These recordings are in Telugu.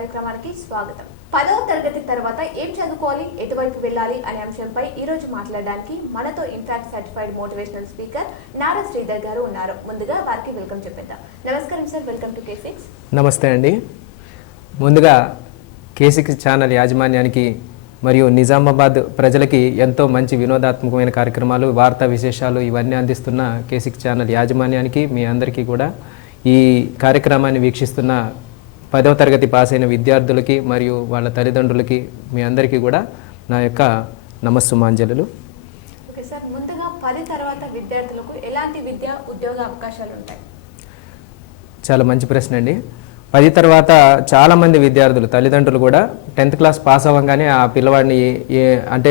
కార్యక్రమానికి స్వాగతం. 10వ తరగతి తర్వాత ఏం చదువుకోవాలి, ఎటువైపు వెళ్ళాలి అనే అంశంపై ఈ రోజు మాట్లాడడానికి మనతో impact certified motivational speaker Nara Sridhar గారు ఉన్నారు. ముందుగా వారికి వెల్కమ్ చెప్పేద్దాం. నమస్కారం సార్, వెల్కమ్ టు K6. నమస్తే అండి. ముందుగా K6 ఛానల్ యాజమాన్యానికి మరియు నిజామాబాద్ ప్రజలకి ఎంతో మంచి వినోదాత్మకమైన కార్యక్రమాలు, వార్తా విశేషాలు ఇవన్నీ అందిస్తున్న K6 ఛానల్ యాజమాన్యానికి మీ అందరికీ కూడా, ఈ కార్యక్రమాన్ని వీక్షిస్తున్న 10వ తరగతి పాస్ అయిన విద్యార్థులకి మరియు వాళ్ళ తల్లిదండ్రులకి మీ అందరికీ కూడా నా యొక్క నమస్సుమాంజలులు. ఓకే సార్, ముందుగా 10 తర్వాత విద్యార్థులకు ఎలాంటి విద్యా ఉద్యోగ అవకాశాలు ఉంటాయి? చాలా మంచి ప్రశ్న అండి. 10 తర్వాత చాలామంది విద్యార్థులు తల్లిదండ్రులు కూడా 10th క్లాస్ పాస్ అవ్వగానే ఆ పిల్లవాడిని అంటే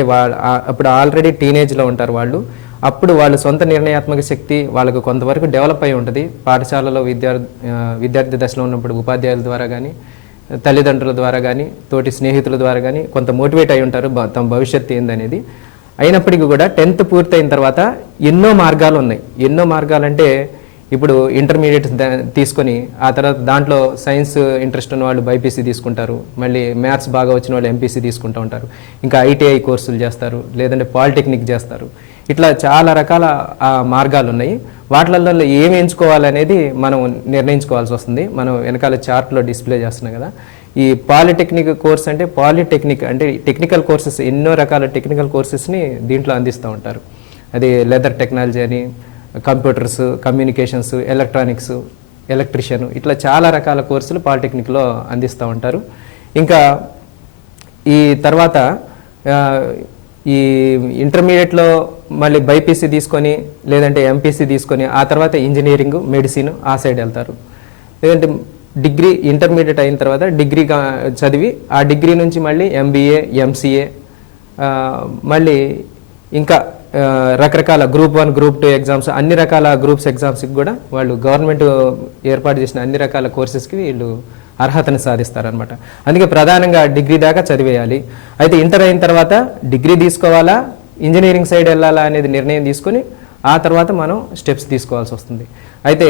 అప్పుడు ఆల్రెడీ టీనేజ్లో ఉంటారు వాళ్ళు. అప్పుడు వాళ్ళ సొంత నిర్ణయాత్మక శక్తి వాళ్ళకు కొంతవరకు డెవలప్ అయి ఉంటుంది. పాఠశాలలో విద్యార్థి దశలో ఉన్నప్పుడు ఉపాధ్యాయుల ద్వారా కానీ, తల్లిదండ్రుల ద్వారా కానీ, తోటి స్నేహితుల ద్వారా కానీ కొంత మోటివేట్ అయి ఉంటారు తమ భవిష్యత్తు ఏందనేది. అయినప్పటికీ కూడా 10th పూర్తయిన తర్వాత ఎన్నో మార్గాలు ఉన్నాయి. ఎన్నో మార్గాలంటే ఇప్పుడు ఇంటర్మీడియట్ తీసుకొని ఆ తర్వాత దాంట్లో సైన్స్ ఇంట్రెస్ట్ ఉన్న వాళ్ళు బైపీసీ తీసుకుంటారు, మళ్ళీ మ్యాథ్స్ బాగా వచ్చిన వాళ్ళు ఎంపీసీ తీసుకుంటూ ఉంటారు, ఇంకా ఐటీఐ కోర్సులు చేస్తారు, లేదంటే పాలిటెక్నిక్ చేస్తారు. ఇట్లా చాలా రకాల మార్గాలు ఉన్నాయి. వాటిల్లో ఏమి ఎంచుకోవాలనేది మనం నిర్ణయించుకోవాల్సి వస్తుంది. మనం వెనకాల చార్ట్లో డిస్ప్లే చేస్తున్నాం కదా. ఈ పాలిటెక్నిక్ కోర్స్ అంటే టెక్నికల్ కోర్సెస్, ఎన్నో రకాల టెక్నికల్ కోర్సెస్ని దీంట్లో అందిస్తూ ఉంటారు. అది లెదర్ టెక్నాలజీ అని, కంప్యూటర్స్, కమ్యూనికేషన్స్, ఎలక్ట్రానిక్స్, ఎలక్ట్రిషియన్, ఇట్లా చాలా రకాల కోర్సులు పాలిటెక్నిక్లో అందిస్తూ ఉంటారు. ఇంకా ఈ తర్వాత ఈ ఇంటర్మీడియట్లో మళ్ళీ బైపీసీ తీసుకొని లేదంటే ఎంపీసీ తీసుకొని ఆ తర్వాత ఇంజనీరింగ్, మెడిసిన్ ఆ సైడ్ వెళ్తారు. లేదంటే డిగ్రీ ఇంటర్మీడియట్ అయిన తర్వాత డిగ్రీ చదివి ఆ డిగ్రీ నుంచి మళ్ళీ ఎంబీఏ, ఎంసీఏ, మళ్ళీ ఇంకా రకరకాల గ్రూప్ 1, గ్రూప్ 2 ఎగ్జామ్స్, అన్ని రకాల గ్రూప్స్ ఎగ్జామ్స్కి కూడా వాళ్ళు గవర్నమెంట్ ఏర్పాటు చేసిన అన్ని రకాల కోర్సెస్కి వీళ్ళు అర్హతను సాధిస్తారనమాట. అందుకే ప్రధానంగా డిగ్రీ దాకా చదివేయాలి. అయితే ఇంటర్ అయిన తర్వాత డిగ్రీ తీసుకోవాలా, ఇంజనీరింగ్ సైడ్ వెళ్ళాలా అనేది నిర్ణయం తీసుకొని ఆ తర్వాత మనం స్టెప్స్ తీసుకోవాల్సి వస్తుంది. అయితే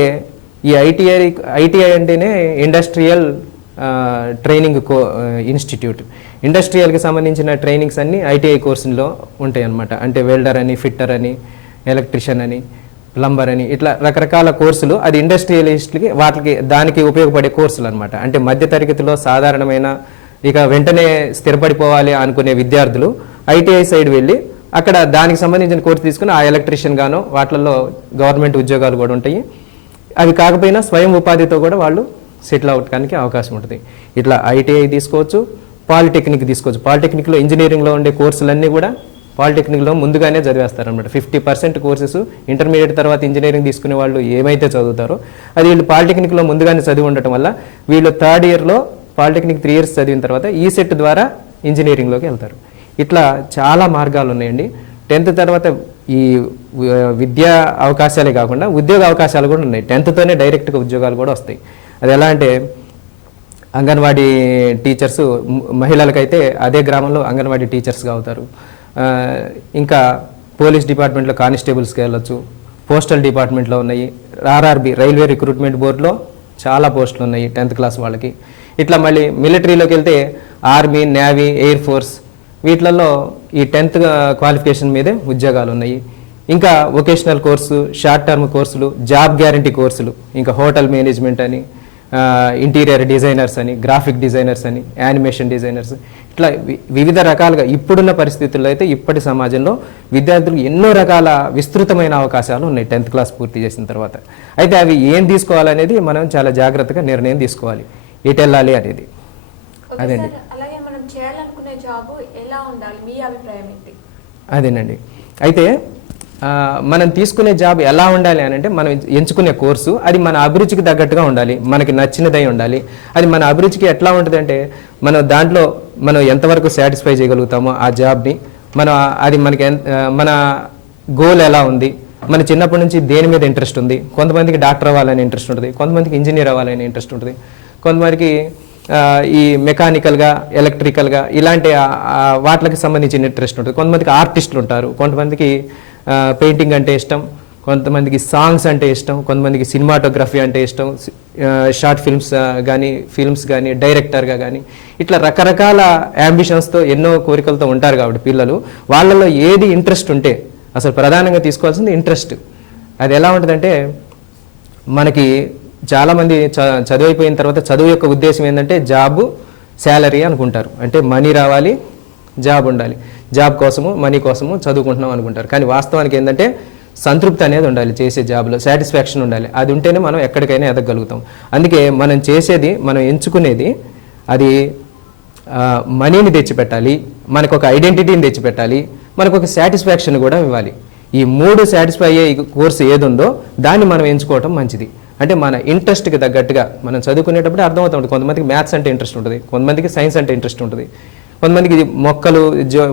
ఈ ఐటీఐ అంటేనే ఇండస్ట్రియల్ ట్రైనింగ్ ఇన్స్టిట్యూట్. ఇండస్ట్రియల్కి సంబంధించిన ట్రైనింగ్స్ అన్నీ ఐటీఐ కోర్సుల్లో ఉంటాయి అన్నమాట. అంటే వెల్డర్ అని, ఫిట్టర్ అని, ఎలక్ట్రిషియన్ అని, ప్లంబర్ అని, ఇట్లా రకరకాల కోర్సులు. అది ఇండస్ట్రియలిస్ట్లకి దానికి ఉపయోగపడే కోర్సులు అనమాట. అంటే మధ్య తరగతిలో సాధారణమైన ఇక వెంటనే స్థిరపడిపోవాలి అనుకునే విద్యార్థులు ఐటీఐ సైడ్ వెళ్ళి అక్కడ దానికి సంబంధించిన కోర్సు తీసుకుని ఆ ఎలక్ట్రిషియన్ గానో వాటిల్లో గవర్నమెంట్ ఉద్యోగాలు కూడా ఉంటాయి. అవి కాకపోయినా స్వయం ఉపాధితో కూడా వాళ్ళు సెటిల్ అవడానికి అవకాశం ఉంటుంది. ఇట్లా ఐటీఐ తీసుకోవచ్చు, పాలిటెక్నిక్ తీసుకోవచ్చు. పాలిటెక్నిక్లో ఇంజనీరింగ్లో ఉండే కోర్సులన్నీ కూడా పాలిటెక్నిక్లో ముందుగానే చదివేస్తారనమాట. 50% కోర్సెస్ ఇంటర్మీడియట్ తర్వాత ఇంజనీరింగ్ తీసుకునే వాళ్ళు ఏమైతే చదువుతారో అది వీళ్ళు పాలిటెక్నిక్లో ముందుగానే చదివి ఉండటం వల్ల వీళ్ళు 3rd ఇయర్లో పాలిటెక్నిక్ 3 years చదివిన తర్వాత ఈ సెట్ ద్వారా ఇంజనీరింగ్లోకి వెళ్తారు. ఇట్లా చాలా మార్గాలు ఉన్నాయండి. 10th తర్వాత ఈ విద్యా అవకాశాలే కాకుండా ఉద్యోగ అవకాశాలు కూడా ఉన్నాయి. 10thతోనే డైరెక్ట్గా ఉద్యోగాలు కూడా వస్తాయి. అది ఎలా అంటే అంగన్వాడీ టీచర్స్, మహిళలకైతే అదే గ్రామంలో అంగన్వాడీ టీచర్స్గా అవుతారు. ఇంకా పోలీస్ డిపార్ట్మెంట్లో కానిస్టేబుల్స్కి వెళ్ళొచ్చు, పోస్టల్ డిపార్ట్మెంట్లో ఉన్నాయి, ఆర్ఆర్బి రైల్వే రిక్రూట్మెంట్ బోర్డులో చాలా పోస్టులు ఉన్నాయి 10th క్లాస్ వాళ్ళకి. ఇట్లా మళ్ళీ మిలిటరీలోకి వెళ్తే ఆర్మీ, నేవీ, ఎయిర్ ఫోర్స్, వీటిలలో ఈ 10th క్వాలిఫికేషన్ మీదే ఉద్యోగాలు ఉన్నాయి. ఇంకా వొకేషనల్ కోర్సు, షార్ట్ టర్మ్ కోర్సులు, జాబ్ గ్యారంటీ కోర్సులు, ఇంకా హోటల్ మేనేజ్మెంట్ అని, ఇంటీరియర్ డిజైనర్స్ అని, గ్రాఫిక్ డిజైనర్స్ అని, యానిమేషన్ డిజైనర్స్, ఇట్లా వివిధ రకాలుగా ఇప్పుడున్న పరిస్థితుల్లో అయితే ఇప్పటి సమాజంలో విద్యార్థులకు ఎన్నో రకాల విస్తృతమైన అవకాశాలు ఉన్నాయి 10th క్లాస్ పూర్తి చేసిన తర్వాత. అయితే అవి ఏం తీసుకోవాలనేది మనం చాలా జాగ్రత్తగా నిర్ణయం తీసుకోవాలి, ఎటు వెళ్ళాలి అనేది. అదేండి, అలాగే మనం చేయాలనుకునే జాబ్ ఎలా ఉండాలి, మీ అభిప్రాయం ఏంటి? అదేనండి. అయితే మనం తీసుకునే జాబ్ ఎలా ఉండాలి అని అంటే మనం ఎంచుకునే కోర్సు అది మన అభిరుచికి తగ్గట్టుగా ఉండాలి, మనకి నచ్చినదై ఉండాలి. అది మన అభిరుచికి ఎట్లా ఉంటుంది అంటే మనం దాంట్లో మనం ఎంతవరకు సాటిస్ఫై చేయగలుగుతామో ఆ జాబ్ని, అది మన గోల్ ఎలా ఉంది, మన చిన్నప్పటి నుంచి దేని మీద ఇంట్రెస్ట్ ఉంది. కొంతమందికి డాక్టర్ అవ్వాలని ఇంట్రెస్ట్ ఉంటుంది, కొంతమందికి ఇంజనీర్ అవ్వాలని ఇంట్రెస్ట్ ఉంటుంది, కొంతమందికి ఈ మెకానికల్గా, ఎలక్ట్రికల్గా ఇలాంటి వాటికి సంబంధించిన ఇంట్రెస్ట్ ఉంటుంది, కొంతమందికి ఆర్టిస్టులు ఉంటారు, కొంతమందికి పెయింటింగ్ అంటే ఇష్టం, కొంతమందికి సాంగ్స్ అంటే ఇష్టం, కొంతమందికి సినిమాటోగ్రఫీ అంటే ఇష్టం, షార్ట్ ఫిల్మ్స్ కానీ డైరెక్టర్గా కానీ ఇట్లా రకరకాల యాంబిషన్స్తో ఎన్నో కోరికలతో ఉంటారు. కాబట్టి పిల్లలు వాళ్ళలో ఏది ఇంట్రెస్ట్ ఉంటే, అసలు ప్రధానంగా తీసుకోవాల్సింది ఇంట్రెస్ట్. అది ఎలా ఉంటుందంటే, మనకి చాలామంది చదువు తర్వాత చదువు యొక్క ఉద్దేశం ఏంటంటే జాబ్, శాలరీ అనుకుంటారు. అంటే మనీ రావాలి, జాబ్ ఉండాలి, జాబ్ కోసము మనీ కోసము చదువుకుంటున్నాం అనుకుంటారు. కానీ వాస్తవానికి ఏంటంటే సంతృప్తి అనేది ఉండాలి, చేసే జాబ్లో సాటిస్ఫాక్షన్ ఉండాలి. అది ఉంటేనే మనం ఎక్కడికైనా ఎదగలుగుతాం. అందుకే మనం చేసేది, మనం ఎంచుకునేది అది మనీని తెచ్చిపెట్టాలి, మనకు ఒక ఐడెంటిటీని తెచ్చిపెట్టాలి, మనకు ఒక సాటిస్ఫాక్షన్ కూడా ఇవ్వాలి. ఈ 3 సాటిస్ఫై అయ్యే కోర్సు ఏది ఉందో దాన్ని మనం ఎంచుకోవటం మంచిది. అంటే మన ఇంట్రెస్ట్కి తగ్గట్టుగా మనం చదువుకునేటప్పుడు అర్థమవుతుంది. కొంతమందికి మ్యాథ్స్ అంటే ఇంట్రెస్ట్ ఉంటుంది, కొంతమందికి సైన్స్ అంటే ఇంట్రెస్ట్ ఉంటుంది, కొంతమందికి మొక్కలు,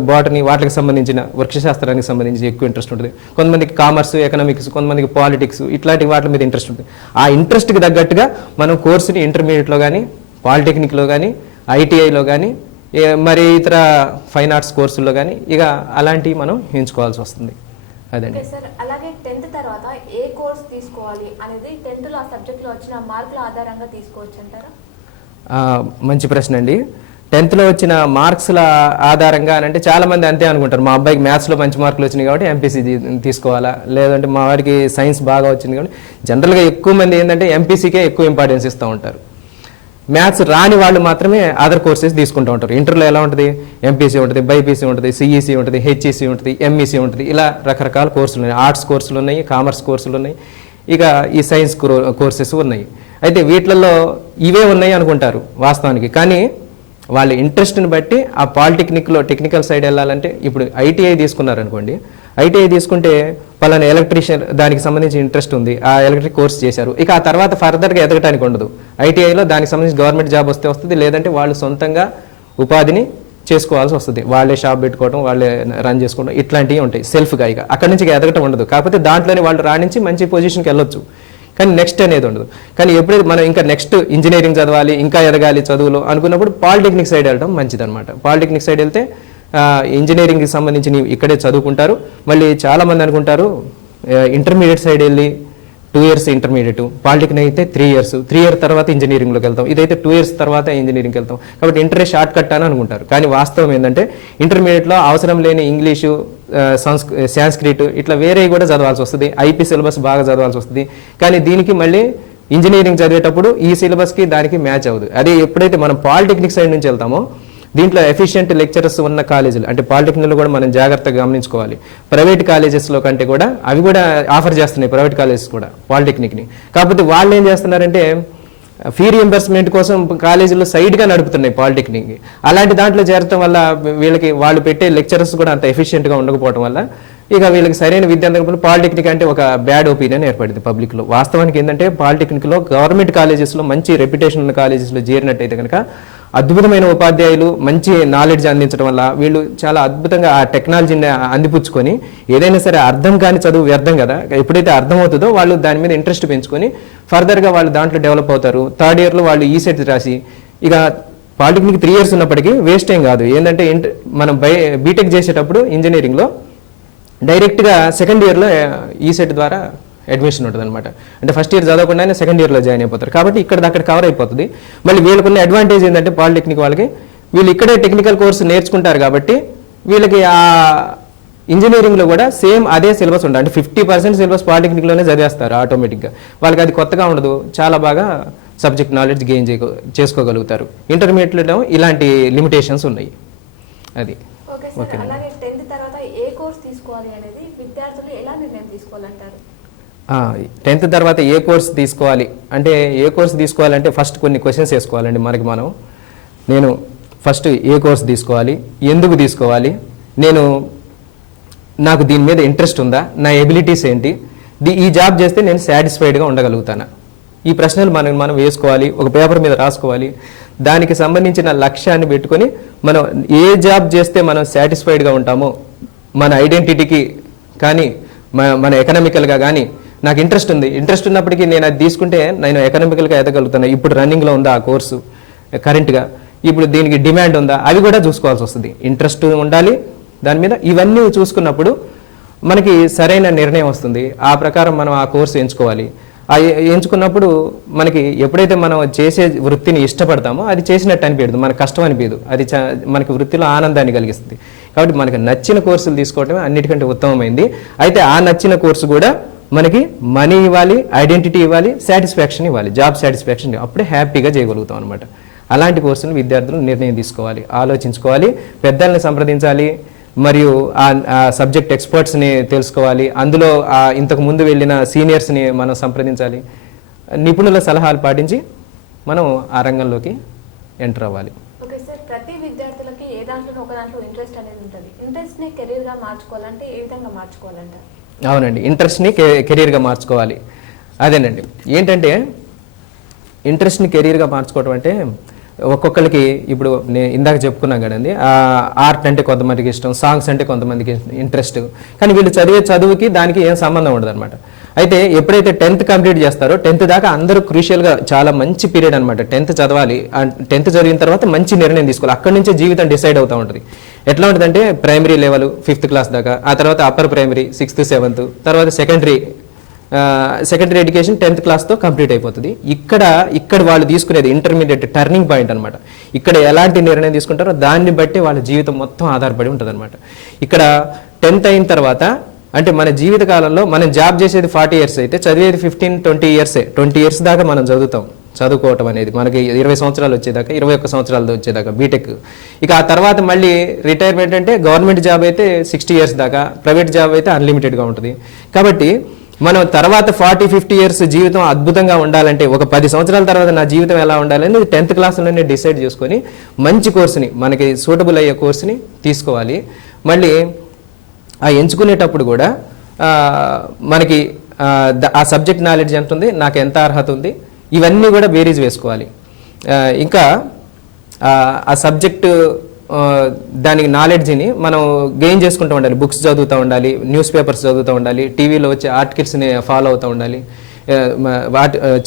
బాటనీ వాటికి సంబంధించిన వృక్షశాస్త్రానికి సంబంధించి ఎక్కువ ఇంట్రెస్ట్ ఉంటుంది, కొంతమందికి కామర్స్, ఎకనామిక్స్, కొంతమందికి పాలిటిక్స్, ఇట్లాంటి వాటి మీద ఇంట్రెస్ట్ ఉంటుంది. ఆ ఇంట్రెస్ట్కి తగ్గట్టుగా మనం కోర్సుని ఇంటర్మీడియట్లో కానీ, పాలిటెక్నిక్లో కానీ, ఐటీఐలో కానీ, మరి ఇతర ఫైన్ ఆర్ట్స్ కోర్సుల్లో కానీ ఇక అలాంటివి మనం ఎంచుకోవాల్సి వస్తుంది. అదండి సార్. అలాగే 10th తర్వాత ఏ కోర్స్ తీసుకోవాలి అనేది 10th లో ఆ సబ్జెక్ట్లో వచ్చిన మార్కుల ఆధారంగా తీసుకోవచ్చు అంటారా? మంచి ప్రశ్న అండి. 10th లో వచ్చిన మార్క్స్ల ఆధారంగా అంటే చాలామంది అంతే అనుకుంటారు, మా అబ్బాయికి మ్యాథ్స్లో మంచి మార్కులు వచ్చినాయి కాబట్టి ఎంపీసీ తీసుకోవాలా, లేదంటే మా వాడికి సైన్స్ బాగా వచ్చింది కాబట్టి. జనరల్గా ఎక్కువ మంది ఏంటంటే ఎంపీసీకే ఎక్కువ ఇంపార్టెన్స్ ఇస్తూ ఉంటారు. మ్యాథ్స్ రాని వాళ్ళు మాత్రమే అదర్ కోర్సెస్ తీసుకుంటూ ఉంటారు. ఇంటర్లో ఎలా ఉంటుంది, ఎంపీసీ ఉంటుంది, బైపీసీ ఉంటుంది, సిఈసీ ఉంటుంది, హెచ్ఈసీ ఉంటుంది, ఎంఈసీ ఉంటుంది, ఇలా రకరకాల కోర్సులు ఉన్నాయి. ఆర్ట్స్ కోర్సులు ఉన్నాయి, కామర్స్ కోర్సులు ఉన్నాయి, ఇక ఈ సైన్స్ కోర్సెస్ ఉన్నాయి. అయితే వీటిలలో ఇవే ఉన్నాయి అనుకుంటారు వాస్తవానికి. కానీ వాళ్ళ ఇంట్రెస్ట్ని బట్టి ఆ పాలిటెక్నిక్లో టెక్నికల్ సైడ్ వెళ్ళాలంటే, ఇప్పుడు ఐటీఐ తీసుకున్నారనుకోండి, ఐటీఐ తీసుకుంటే పలానా ఎలక్ట్రీషియన్ దానికి సంబంధించి ఇంట్రెస్ట్ ఉంది, ఆ ఎలక్ట్రిక్ కోర్స్ చేశారు, ఇక ఆ తర్వాత ఫర్దర్గా ఎదగటానికి ఉండదు. ఐటీఐలో దానికి సంబంధించి గవర్నమెంట్ జాబ్ వస్తే వస్తుంది, లేదంటే వాళ్ళు సొంతంగా ఉపాధిని చేసుకోవాల్సి వస్తుంది. వాళ్ళే షాప్ పెట్టుకోవడం, వాళ్ళే రన్ చేసుకోవడం, ఇట్లాంటివి ఉంటాయి సెల్ఫ్గా. ఇక అక్కడి నుంచి ఎదగటం ఉండదు. కాకపోతే దాంట్లోనే వాళ్ళు రాణించి మంచి పొజిషన్కి వెళ్ళొచ్చు, కానీ నెక్స్ట్ అనేది ఉండదు. కానీ ఎప్పుడైతే మనం ఇంకా నెక్స్ట్ ఇంజనీరింగ్ చదవాలి, ఇంకా ఎదగాలి చదువులో అనుకున్నప్పుడు పాలిటెక్నిక్ సైడ్ వెళ్ళడం మంచిదన్నమాట. పాలిటెక్నిక్ సైడ్ వెళ్తే ఇంజనీరింగ్కి సంబంధించి ఇక్కడే చదువుకుంటారు. మళ్ళీ చాలామంది అనుకుంటారు ఇంటర్మీడియట్ సైడ్ వెళ్ళి 2 years ఇంటర్మీడియట్, పాలిటెక్నిక్ అయితే 3 years, 3 years తర్వాత ఇంజనీరింగ్లోకి వెళ్తాం, ఇదైతే 2 years తర్వాత ఇంజనీరింగ్కి వెళ్తాం కాబట్టి ఇంటరే షార్ట్ కట్ అని అనుకుంటారు. కానీ వాస్తవం ఏంటంటే ఇంటర్మీడియట్లో అవసరం లేని ఇంగ్లీషు, సాంస్క్రిట్ ఇట్లా వేరే కూడా చదవాల్సి వస్తుంది, ఐపీ సిలబస్ బాగా చదవాల్సి వస్తుంది. కానీ దీనికి మళ్ళీ ఇంజనీరింగ్ చదివేటప్పుడు ఈ సిలబస్కి దానికి మ్యాచ్ అవ్వదు. అదే ఎప్పుడైతే మనం పాలిటెక్నిక్ సైడ్ నుంచి వెళ్తామో దీంట్లో ఎఫిషియెంట్ లెక్చరర్స్ ఉన్న కాలేజీలు, అంటే పాలిటెక్నిక్లో కూడా మనం జాగ్రత్తగా గమనించుకోవాలి. ప్రైవేట్ కాలేజెస్లో కంటే కూడా అవి కూడా ఆఫర్ చేస్తున్నాయి, ప్రైవేట్ కాలేజెస్ కూడా పాలిటెక్నిక్ని. కాకపోతే వాళ్ళు ఏం చేస్తున్నారంటే ఫీ రియంబర్స్మెంట్ కోసం కాలేజీలో సైడ్గా నడుపుతున్నాయి పాలిటెక్నిక్. అలాంటి దాంట్లో చేరటం వల్ల వీళ్ళకి వాళ్ళు పెట్టే లెక్చరర్స్ కూడా అంత ఎఫిషియెంట్గా ఉండకపోవడం వల్ల ఇక వీళ్ళకి సరైన విద్య అందకపోతే పాలిటెక్నిక్ అంటే ఒక బ్యాడ్ ఒపీనియన్ ఏర్పడింది పబ్లిక్లో. వాస్తవానికి ఏంటంటే పాలిటెక్నిక్లో గవర్నమెంట్ కాలేజెస్లో మంచి రెప్యుటేషన్ ఉన్న కాలేజెస్లో చేరినట్టయితే కనుక అద్భుతమైన ఉపాధ్యాయులు మంచి నాలెడ్జ్ అందించడం వల్ల వీళ్ళు చాలా అద్భుతంగా ఆ టెక్నాలజీని అందిపుచ్చుకొని ఏదైనా సరే అర్థం కాని చదువు వ్యర్థం కదా, ఎప్పుడైతే అర్థమవుతుందో వాళ్ళు దాని మీద ఇంట్రెస్ట్ పెంచుకొని ఫర్దర్గా వాళ్ళు దాంట్లో డెవలప్ అవుతారు. 3rd yearలో వాళ్ళు ఈసెట్ రాసి ఇక పాలిటెక్నిక్ 3 years ఉన్నప్పటికీ వేస్ట్ ఏం కాదు. ఏంటంటే మనం బీటెక్ చేసేటప్పుడు ఇంజనీరింగ్లో డైరెక్ట్గా 2nd yearలో ఈసెట్ ద్వారా అడ్మిషన్ ఉంటుంది అనమాట. అంటే ఫస్ట్ ఇయర్ చదవకుండానే 2nd yearలో జాయిన్ అయిపోతారు. కాబట్టి ఇక్కడ అక్కడ కవర్ అయిపోతుంది. మళ్ళీ వీళ్ళకున్న అడ్వాంటేజ్ ఏంటంటే పాలిటెక్నిక్ వాళ్ళకి వీళ్ళు ఇక్కడే టెక్నికల్ కోర్సు నేర్చుకుంటారు కాబట్టి వీళ్ళకి ఆ ఇంజనీరింగ్లో కూడా సేమ్ అదే సిలబస్ ఉంటుంది. అంటే 50% సిలబస్ పాలిటెక్నిక్లోనే చదివేస్తారు ఆటోమేటిక్గా. వాళ్ళకి అది కొత్తగా ఉండదు, చాలా బాగా సబ్జెక్ట్ నాలెడ్జ్ గెయిన్ చేసుకోగలుగుతారు. ఇంటర్మీడియట్లో ఇలాంటి లిమిటేషన్స్ ఉన్నాయి. అది ఓకే. అలాగే 10th తర్వాత ఏ కోర్స్ తీసుకోవాలి అనేది విద్యార్థులు ఎలా నిర్ణయం తీసుకోవాలంటారు? 10th తర్వాత ఏ కోర్స్ తీసుకోవాలి అంటే, ఏ కోర్స్ తీసుకోవాలంటే ఫస్ట్ కొన్ని క్వశ్చన్స్ వేసుకోవాలండి మనకి మనం. నేను ఫస్ట్ ఏ కోర్స్ తీసుకోవాలి, ఎందుకు తీసుకోవాలి, నాకు దీని మీద ఇంట్రెస్ట్ ఉందా, నా ఎబిలిటీస్ ఏంటి, ఈ జాబ్ చేస్తే నేను సాటిస్ఫైడ్గా ఉండగలుగుతానా, ఈ ప్రశ్నలు మనం వేసుకోవాలి. ఒక పేపర్ మీద రాసుకోవాలి. దానికి సంబంధించిన లక్ష్యాన్ని పెట్టుకొని మనం ఏ జాబ్ చేస్తే మనం సాటిస్ఫైడ్గా ఉంటామో మన ఐడెంటిటీకి కానీ మన ఎకనామికల్గా కానీ నాకు ఇంట్రెస్ట్ ఉంది, ఇంట్రెస్ట్ ఉన్నప్పటికీ నేను అది తీసుకుంటే నేను ఎకనామికల్గా ఎదగలుగుతాను. ఇప్పుడు రన్నింగ్లో ఉందా ఆ కోర్సు కరెంట్గా, ఇప్పుడు దీనికి డిమాండ్ ఉందా, అవి కూడా చూసుకోవాల్సి వస్తుంది. ఇంట్రెస్ట్ ఉండాలి దాని మీద. ఇవన్నీ చూసుకున్నప్పుడు మనకి సరైన నిర్ణయం వస్తుంది. ఆ ప్రకారం మనం ఆ కోర్సు ఎంచుకోవాలి. ఎంచుకున్నప్పుడు మనకి ఎప్పుడైతే మనం చేసే వృత్తిని ఇష్టపడతామో అది చేసినట్టు అనిపించదు, మనకు కష్టం అనిపించదు, అది మనకి వృత్తిలో ఆనందాన్ని కలిగిస్తుంది. కాబట్టి మనకి నచ్చిన కోర్సులు తీసుకోవడమే అన్నిటికంటే ఉత్తమమైంది. అయితే ఆ నచ్చిన కోర్సు కూడా మనకి మనీ ఇవ్వాలి, ఐడెంటిటీ ఇవ్వాలి, సాటిస్ఫాక్షన్ ఇవ్వాలి, జాబ్ సాటిస్ఫాక్షన్, అప్పుడే హ్యాపీగా చేయగలుగుతాం అనమాట. అలాంటి కోర్సులు విద్యార్థులు నిర్ణయం తీసుకోవాలి, ఆలోచించుకోవాలి, పెద్దల్ని సంప్రదించాలి, మరియు ఆ సబ్జెక్ట్ ఎక్స్పర్ట్స్ని తెలుసుకోవాలి, అందులో ఇంతకు ముందు వెళ్ళిన సీనియర్స్ని మనం సంప్రదించాలి, నిపుణుల సలహాలు పాటించి మనం ఆ రంగంలోకి ఎంటర్ అవ్వాలి. ఓకే సార్, ప్రతి విద్యార్థులకి ఏ దాంట్లో ఒక దాంట్లో ఇంట్రెస్ట్ అనేది ఉంటుంది. ఇంట్రెస్ట్ని కెరీర్గా మార్చుకోవాలంటే ఏ విధంగా మార్చుకోవాలంటారు? అవునండి, ఇంట్రెస్ట్ని కెరీర్గా మార్చుకోవాలి. అదేనండి, ఏంటంటే ఇంట్రెస్ట్ని కెరీర్గా మార్చుకోవడం అంటే ఒక్కొక్కరికి ఇప్పుడు నేను ఇందాక చెప్పుకున్నాం కదండి, ఆర్ట్ అంటే కొంతమందికి ఇష్టం, సాంగ్స్ అంటే కొంతమందికి ఇంట్రెస్ట్, కానీ వీళ్ళు చదివే చదువుకి దానికి ఏం సంబంధం ఉండదు అనమాట. అయితే ఎప్పుడైతే 10th కంప్లీట్ చేస్తారో 10th దాకా అందరూ క్రూషియల్గా చాలా మంచి పీరియడ్ అనమాట. 10th చదవాలి, 10th చదివిన తర్వాత మంచి నిర్ణయం తీసుకోవాలి, అక్కడి నుంచే జీవితం డిసైడ్ అవుతూ ఉంటుంది. ఎట్లా ఉంటుందంటే ప్రైమరీ లెవెల్ 5th క్లాస్ దాకా, ఆ తర్వాత అప్పర్ ప్రైమరీ 6th 7th, తర్వాత సెకండరీ ఎడ్యుకేషన్ 10th క్లాస్తో కంప్లీట్ అయిపోతుంది. ఇక్కడ వాళ్ళు తీసుకునేది ఇంటర్మీడియట్ టర్నింగ్ పాయింట్ అనమాట. ఇక్కడ ఎలాంటి నిర్ణయం తీసుకుంటారో దాన్ని బట్టి వాళ్ళ జీవితం మొత్తం ఆధారపడి ఉంటుంది అనమాట. ఇక్కడ 10th అయిన తర్వాత అంటే మన జీవిత కాలంలో మనం జాబ్ చేసేది 40 years అయితే చదివేది 15-20 years. 20 years దాకా మనం చదువుకోవటం అనేది మనకి 20 సంవత్సరాలు వచ్చేదాకా, 21 సంవత్సరాలు వచ్చేదాకా బీటెక్. ఇక ఆ తర్వాత మళ్ళీ రిటైర్మెంట్ అంటే గవర్నమెంట్ జాబ్ అయితే 60 years దాకా, ప్రైవేట్ జాబ్ అయితే అన్లిమిటెడ్గా ఉంటుంది. కాబట్టి మనం తర్వాత 40-50 years జీవితం అద్భుతంగా ఉండాలంటే, ఒక 10 సంవత్సరాల తర్వాత నా జీవితం ఎలా ఉండాలని 10th క్లాస్లోనే డిసైడ్ చేసుకొని మంచి కోర్సుని, మనకి సూటబుల్ అయ్యే కోర్సుని తీసుకోవాలి. మళ్ళీ ఆ ఎంచుకునేటప్పుడు కూడా మనకి ఆ సబ్జెక్ట్ నాలెడ్జ్ ఎంత ఉంది, నాకు ఎంత అర్హత ఉంది, ఇవన్నీ కూడా బేరీజ్ వేసుకోవాలి. ఇంకా ఆ సబ్జెక్టు దానికి నాలెడ్జ్ని మనం గెయిన్ చేసుకుంటూ ఉండాలి, బుక్స్ చదువుతూ ఉండాలి, న్యూస్ పేపర్స్ చదువుతూ ఉండాలి, టీవీలో వచ్చే ఆర్టికల్స్ని ఫాలో అవుతూ ఉండాలి,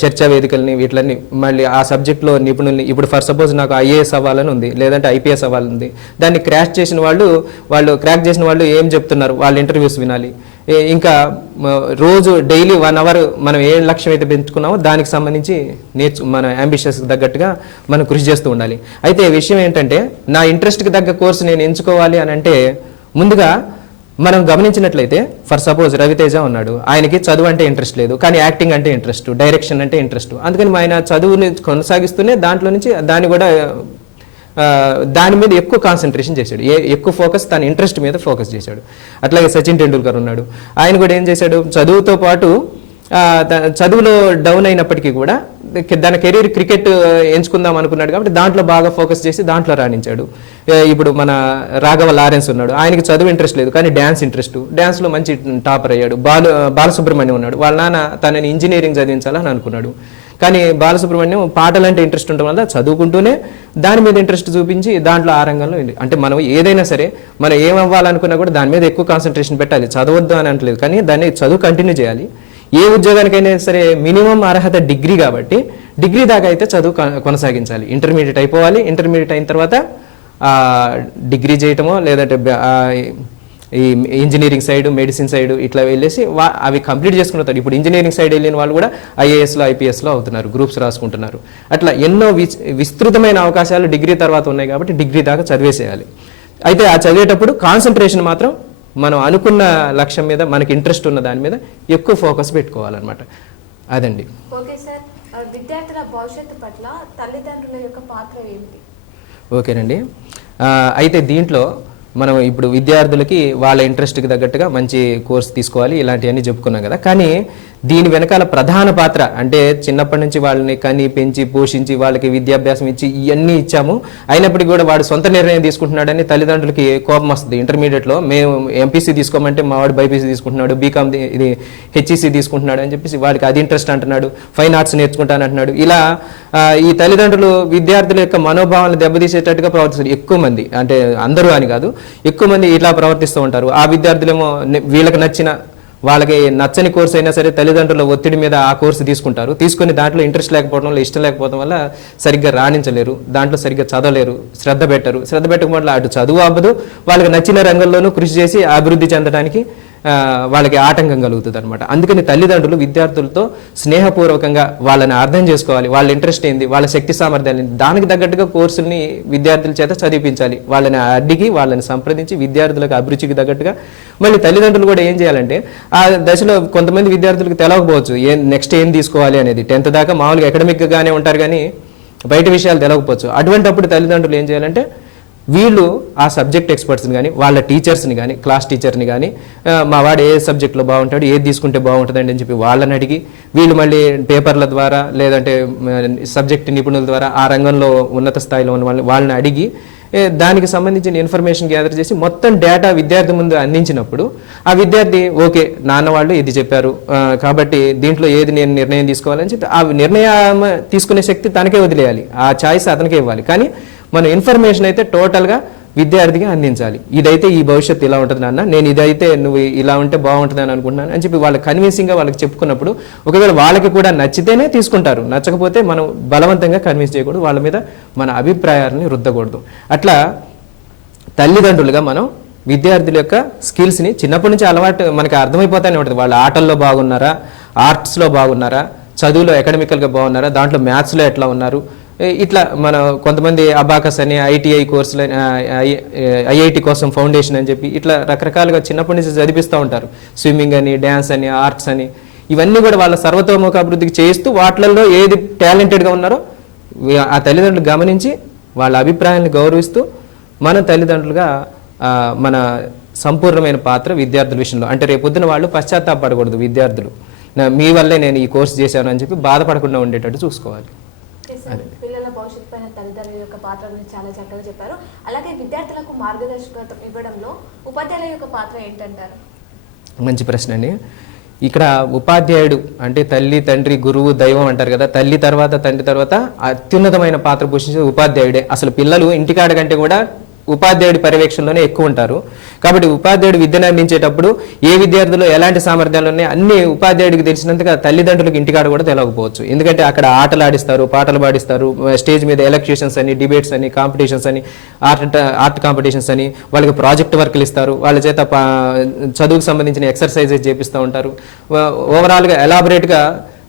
చర్చా వేదికల్ని, వీటిలన్నీ మళ్ళీ ఆ సబ్జెక్ట్లో నిపుణుల్ని. ఇప్పుడు ఫర్ సపోజ్ నాకు IAS అవ్వాలని ఉంది, లేదంటే IPS అవ్వాలని ఉంది, దాన్ని క్రాక్ చేసిన వాళ్ళు ఏం చెప్తున్నారు, వాళ్ళ ఇంటర్వ్యూస్ వినాలి. ఇంకా రోజు డైలీ 1 hour మనం ఏ లక్ష్యం అయితే పెంచుకున్నామో దానికి సంబంధించి మన అంబిషన్స్కి తగ్గట్టుగా మనం కృషి చేస్తూ ఉండాలి. అయితే విషయం ఏంటంటే, నా ఇంట్రెస్ట్కి తగ్గ కోర్సు నేను ఎంచుకోవాలి అని అంటే, ముందుగా మనం గమనించినట్లయితే ఫర్ సపోజ్ రవితేజ ఉన్నాడు, ఆయనకి చదువు అంటే ఇంట్రెస్ట్ లేదు, కానీ యాక్టింగ్ అంటే ఇంట్రెస్ట్, డైరెక్షన్ అంటే ఇంట్రెస్ట్. అందుకని ఆయన చదువుని కొనసాగిస్తూనే దాంట్లో నుంచి దాని మీద ఎక్కువ కాన్సన్ట్రేషన్ చేశాడు, ఎక్కువ ఫోకస్ తన ఇంట్రెస్ట్ మీద ఫోకస్ చేశాడు. అట్లాగే సచిన్ టెండూల్కర్ ఉన్నాడు, ఆయన కూడా ఏం చేశాడు, చదువుతో పాటు చదువులో డౌన్ అయినప్పటికీ కూడా దాని కెరీర్ క్రికెట్ ఎంచుకుందాం అనుకున్నాడు, కాబట్టి దాంట్లో బాగా ఫోకస్ చేసి దాంట్లో రాణించాడు. ఇప్పుడు మన రాఘవ లారెన్స్ ఉన్నాడు, ఆయనకి చదువు ఇంట్రెస్ట్ లేదు, కానీ డ్యాన్స్ ఇంట్రెస్ట్, డ్యాన్స్లో మంచి టాపర్ అయ్యాడు. బాలసుబ్రహ్మణ్యం ఉన్నాడు, వాళ్ళ నాన్న తనని ఇంజనీరింగ్ చదివించాలని అనుకున్నాడు, కానీ బాలసుబ్రహ్మణ్యం పాటలంటే ఇంట్రెస్ట్ ఉండడం వల్ల చదువుకుంటూనే దాని మీద ఇంట్రెస్ట్ చూపించి దాంట్లో ఆ రంగంలో అంటే మనం ఏదైనా సరే మనం ఏమవ్వాలనుకున్నా కూడా దాని మీద ఎక్కువ కాన్సన్ట్రేషన్ పెట్టాలి. చదవద్దు అని అనట్లేదు, కానీ దాన్ని చదువు కంటిన్యూ చేయాలి. ఏ ఉద్యోగానికైనా సరే మినిమం అర్హత డిగ్రీ, కాబట్టి డిగ్రీ దాకా అయితే చదువు కొనసాగించాలి. ఇంటర్మీడియట్ అయిపోవాలి, ఇంటర్మీడియట్ అయిన తర్వాత డిగ్రీ చేయటమో లేదంటే ఈ ఇంజనీరింగ్ సైడ్, మెడిసిన్ సైడ్ ఇట్లా వెళ్ళేసి అవి కంప్లీట్ చేసుకుంటారు. ఇప్పుడు ఇంజనీరింగ్ సైడ్ వెళ్ళిన వాళ్ళు కూడా IASలో IPSలో అవుతున్నారు, గ్రూప్స్ రాసుకుంటున్నారు. అట్లా ఎన్నో విస్తృతమైన అవకాశాలు డిగ్రీ తర్వాత ఉన్నాయి, కాబట్టి డిగ్రీ దాకా చదివేసేయాలి. అయితే ఆ చదివేటప్పుడు కాన్సన్ట్రేషన్ మాత్రం మనం అనుకున్న లక్ష్యం మీద, మనకి ఇంట్రెస్ట్ ఉన్న దాని మీద ఎక్కువ ఫోకస్ పెట్టుకోవాలన్నమాట. అదండి. ఓకే సార్, విద్యార్థుల భవిష్యత్తు పట్ల తల్లిదండ్రుల యొక్క పాత్ర ఏమిటి? ఓకేనండి, అయితే దీంట్లో మనం ఇప్పుడు విద్యార్థులకి వాళ్ళ ఇంట్రెస్ట్కి తగ్గట్టుగా మంచి కోర్స్ తీసుకోవాలి, ఇలాంటివన్నీ చెప్పుకున్నాం కదా. కానీ దీని వెనకాల ప్రధాన పాత్ర అంటే చిన్నప్పటి నుంచి వాళ్ళని కని పెంచి పోషించి వాళ్ళకి విద్యాభ్యాసం ఇచ్చి ఇవన్నీ ఇచ్చాము, అయినప్పటికీ కూడా వాడు సొంత నిర్ణయం తీసుకుంటున్నాడని తల్లిదండ్రులకి కోపం వస్తుంది. ఇంటర్మీడియట్లో మేము MPC తీసుకోమంటే మా వాడు BPC తీసుకుంటున్నాడు, బీకామ్ ఇది HEC తీసుకుంటున్నాడు అని చెప్పేసి వాడికి అది ఇంట్రెస్ట్ అంటున్నాడు, ఫైన్ ఆర్ట్స్ నేర్చుకుంటాను అంటున్నాడు. ఇలా ఈ తల్లిదండ్రులు విద్యార్థుల యొక్క మనోభావాలను దెబ్బతీసేటట్టుగా ప్రవర్తిస్తారు. ఎక్కువ మంది, అంటే అందరూ అని కాదు, ఎక్కువ మంది ఇట్లా ప్రవర్తిస్తూ ఉంటారు. ఆ విద్యార్థులేమో వీళ్ళకి వాళ్ళకి నచ్చని కోర్సు అయినా సరే తల్లిదండ్రుల ఒత్తిడి మీద ఆ కోర్సు తీసుకుని దాంట్లో ఇంట్రెస్ట్ లేకపోవడం వల్ల, ఇష్టం లేకపోవడం వల్ల సరిగ్గా రాణించలేరు, దాంట్లో సరిగ్గా చదవలేరు, శ్రద్ధ పెట్టకపోవడం వల్ల అటు చదువు అవ్వదు, వాళ్ళకి నచ్చిన రంగంలోనూ కృషి చేసి అభివృద్ధి చెందడానికి వాళ్ళకి ఆటంకం కలుగుతుంది అనమాట. అందుకని తల్లిదండ్రులు విద్యార్థులతో స్నేహపూర్వకంగా వాళ్ళని అర్థం చేసుకోవాలి. వాళ్ళ ఇంట్రెస్ట్ ఏంది, వాళ్ళ శక్తి సామర్థ్యాలు ఏంది, దానికి తగ్గట్టుగా కోర్సుల్ని విద్యార్థుల చేత చదివించాలి. వాళ్ళని అడిగి వాళ్ళని సంప్రదించి విద్యార్థులకు అభిరుచికి తగ్గట్టుగా. మళ్ళీ తల్లిదండ్రులు కూడా ఏం చేయాలంటే ఆ దశలో కొంతమంది విద్యార్థులకు తెలవకపోవచ్చు నెక్స్ట్ ఏం తీసుకోవాలి అనేది. 10th దాకా మామూలుగా అకాడమిక్గానే ఉంటారు కానీ బయట విషయాలు తెలవకపోవచ్చు. అటువంటప్పుడు తల్లిదండ్రులు ఏం చేయాలంటే వీళ్ళు ఆ సబ్జెక్ట్ ఎక్స్పర్ట్స్ని కానీ వాళ్ళ టీచర్స్ని కానీ క్లాస్ టీచర్ని కానీ మా వాడు ఏ సబ్జెక్ట్లో బాగుంటాడు, ఏది తీసుకుంటే బాగుంటుందండి అని చెప్పి వాళ్ళని అడిగి వీళ్ళు మళ్ళీ పేపర్ల ద్వారా లేదంటే సబ్జెక్ట్ నిపుణుల ద్వారా ఆ రంగంలో ఉన్నత స్థాయిలో ఉన్న వాళ్ళని అడిగి దానికి సంబంధించిన ఇన్ఫర్మేషన్ గ్యాదర్ చేసి మొత్తం డేటా విద్యార్థి ముందు అందించినప్పుడు ఆ విద్యార్థి ఓకే నాన్న వాళ్ళు ఇది చెప్పారు కాబట్టి దీంట్లో ఏది నేను నిర్ణయం తీసుకోవాలని చెప్పి ఆ నిర్ణయం తీసుకునే శక్తి తనకే వదిలేయాలి, ఆ ఛాయిస్ అతనికే ఇవ్వాలి. కానీ మన ఇన్ఫర్మేషన్ అయితే టోటల్గా విద్యార్థికి అందించాలి. ఇదైతే ఈ భవిష్యత్తు ఇలా ఉంటుంది నాన్న, నేను ఇదైతే నువ్వు ఇలా ఉంటే బాగుంటుంది అని అనుకుంటున్నాను అని చెప్పి వాళ్ళకి కన్విన్సింగ్గా వాళ్ళకి చెప్పుకున్నప్పుడు ఒకవేళ వాళ్ళకి కూడా నచ్చితేనే తీసుకుంటారు, నచ్చకపోతే మనం బలవంతంగా కన్విన్స్ చేయకూడదు, వాళ్ళ మీద మన అభిప్రాయాలని రుద్దకూడదు. అట్లా తల్లిదండ్రులుగా మనం విద్యార్థుల యొక్క స్కిల్స్ని చిన్నప్పటి నుంచి అలవాటు మనకి అర్థమైపోతానే ఉంటుంది. వాళ్ళు ఆటల్లో బాగున్నారా, ఆర్ట్స్లో బాగున్నారా, చదువులో అకాడమికల్గా బాగున్నారా, దాంట్లో మ్యాథ్స్లో ఎట్లా ఉన్నారు, ఇట్లా మన కొంతమంది అబాకస్ అని ఐటీఐ కోర్సులు ఐఐటి కోసం ఫౌండేషన్ అని చెప్పి ఇట్లా రకరకాలుగా చిన్నప్పటి నుంచి చదివిస్తూ ఉంటారు. స్విమ్మింగ్ అని, డ్యాన్స్ అని, ఆర్ట్స్ అని, ఇవన్నీ కూడా వాళ్ళ సర్వతోముఖ అభివృద్ధికి చేస్తూ వాటిల్లో ఏది టాలెంటెడ్గా ఉన్నారో ఆ తల్లిదండ్రులు గమనించి వాళ్ళ అభిప్రాయాన్ని గౌరవిస్తూ మన తల్లిదండ్రులుగా మన సంపూర్ణమైన పాత్ర విద్యార్థుల విషయంలో. అంటే రేపొద్దున వాళ్ళు పశ్చాత్తాపడకూడదు విద్యార్థులు, మీ వల్లే నేను ఈ కోర్సు చేశాను అని చెప్పి బాధపడకుండా ఉండేటట్టు చూసుకోవాలి. పిల్లల భవిష్యత్తు పైన తల్లిదండ్రుల యొక్క పాత్ర గురించి చాలా చక్కగా చెప్పారు. అలాగే విద్యార్థులకు మార్గదర్శకత్వం ఇవ్వడంలో ఉపాధ్యాయుల యొక్క పాత్ర ఏంటంటారు? మంచి ప్రశ్న అండి. ఇక్కడ ఉపాధ్యాయుడు అంటే తల్లి, తండ్రి, గురువు, దైవం అంటారు కదా. తల్లి తర్వాత తండ్రి తర్వాత అత్యున్నతమైన పాత్ర పోషించే ఉపాధ్యాయుడే. అసలు పిల్లలు ఇంటికాడ కంటే కూడా ఉపాధ్యాయుడి పర్యవేక్షణలోనే ఎక్కువ ఉంటారు. కాబట్టి ఉపాధ్యాయుడు విద్యను అందించేటప్పుడు ఏ విద్యార్థులు ఎలాంటి సామర్థ్యాలు ఉన్నాయి అన్ని ఉపాధ్యాయుడికి తెలిసినంతగా తల్లిదండ్రులకు ఇంటికాడ కూడా తెలియకపోవచ్చు. ఎందుకంటే అక్కడ ఆటలు ఆడిస్తారు, పాటలు పాడిస్తారు, స్టేజ్ మీద ఎలక్యూషన్స్ అని, డిబేట్స్ అని, కాంపిటీషన్స్ అని, ఆర్ట్ కాంపిటీషన్స్ అని, వాళ్ళకి ప్రాజెక్ట్ వర్క్లు ఇస్తారు, వాళ్ళ చేత చదువుకు సంబంధించిన ఎక్సర్సైజెస్ చేపిస్తూ ఉంటారు. ఓవరాల్గా ఎలాబొరేట్గా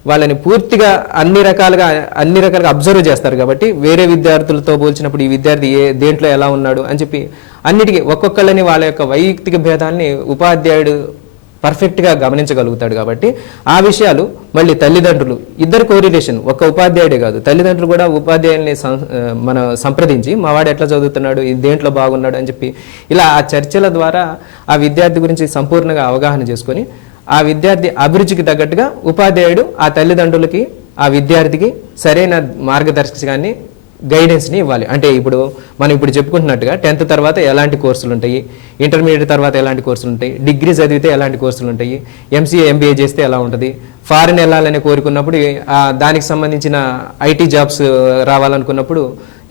వాళ్ళని పూర్తిగా అన్ని రకాలుగా అబ్జర్వ్ చేస్తారు. కాబట్టి వేరే విద్యార్థులతో పోల్చినప్పుడు ఈ విద్యార్థి దేంట్లో ఎలా ఉన్నాడు అని చెప్పి అన్నిటికీ ఒక్కొక్కళ్ళని వాళ్ళ యొక్క వైయక్తిక భేదాన్ని ఉపాధ్యాయుడు పర్ఫెక్ట్గా గమనించగలుగుతాడు. కాబట్టి ఆ విషయాలు మళ్ళీ తల్లిదండ్రులు ఇద్దరు కోరిలేషన్, ఒక్క ఉపాధ్యాయుడే కాదు తల్లిదండ్రులు కూడా ఉపాధ్యాయుల్ని మనం సంప్రదించి మా వాడు ఎట్లా చదువుతున్నాడు, దేంట్లో బాగున్నాడు అని చెప్పి ఇలా ఆ చర్చల ద్వారా ఆ విద్యార్థి గురించి సంపూర్ణంగా అవగాహన చేసుకొని ఆ విద్యార్థి అభిరుచికి తగ్గట్టుగా ఉపాధ్యాయుడు ఆ తల్లిదండ్రులకి ఆ విద్యార్థికి సరైన మార్గదర్శకాన్ని గైడెన్స్ని ఇవ్వాలి. అంటే మనం ఇప్పుడు చెప్పుకుంటున్నట్టుగా 10th తర్వాత ఎలాంటి కోర్సులు ఉంటాయి, ఇంటర్మీడియట్ తర్వాత ఎలాంటి కోర్సులు ఉంటాయి, డిగ్రీ చదివితే ఎలాంటి కోర్సులు ఉంటాయి, ఎంసీఏ ఎంబీఏ చేస్తే ఎలా ఉంటుంది, ఫారిన్ వెళ్ళాలని కోరుకున్నప్పుడు దానికి సంబంధించిన ఐటీ జాబ్స్ రావాలనుకున్నప్పుడు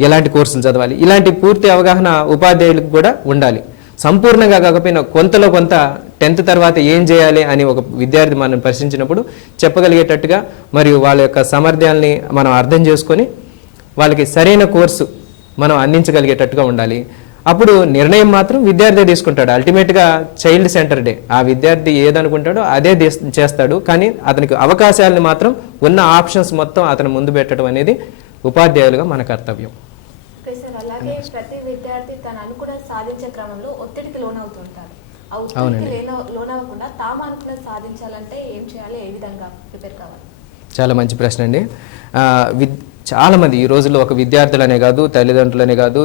ఎలాంటి కోర్సులు చదవాలి, ఇలాంటి పూర్తి అవగాహన ఉపాధ్యాయులకు కూడా ఉండాలి. సంపూర్ణంగా కాకపోయినా కొంతలో కొంత 10th తర్వాత ఏం చేయాలి అని ఒక విద్యార్థి మనం ప్రశ్నించినప్పుడు చెప్పగలిగేటట్టుగా మరియు వాళ్ళ యొక్క సామర్థ్యాల్ని మనం అర్థం చేసుకొని వాళ్ళకి సరైన కోర్సు మనం అందించగలిగేటట్టుగా ఉండాలి. అప్పుడు నిర్ణయం మాత్రం విద్యార్థి తీసుకుంటాడు. అల్టిమేట్గా చైల్డ్ సెంటర్డే, ఆ విద్యార్థి ఏదనుకుంటాడో అదే చేస్తాడు. కానీ అతనికి అవకాశాలను మాత్రం ఉన్న ఆప్షన్స్ మొత్తం అతను ముందు పెట్టడం అనేది ఉపాధ్యాయులుగా మన కర్తవ్యం. అలాగే ప్రతి విద్యార్థి తన అనుకున్న సాధించే క్రమంలో ఒత్తిడికి లోనవుతుంటారు. ఆ ఒత్తిడికి లోనవ్వకుండా తాము అనుకున్న సాధించాలంటే ఏం చేయాలి, ఏ విధంగా ప్రిపేర్ కావాలి? చాలా మంచి ప్రశ్న అండి. చాలామంది ఈ రోజుల్లో ఒక విద్యార్థులనే కాదు, తల్లిదండ్రులనే కాదు,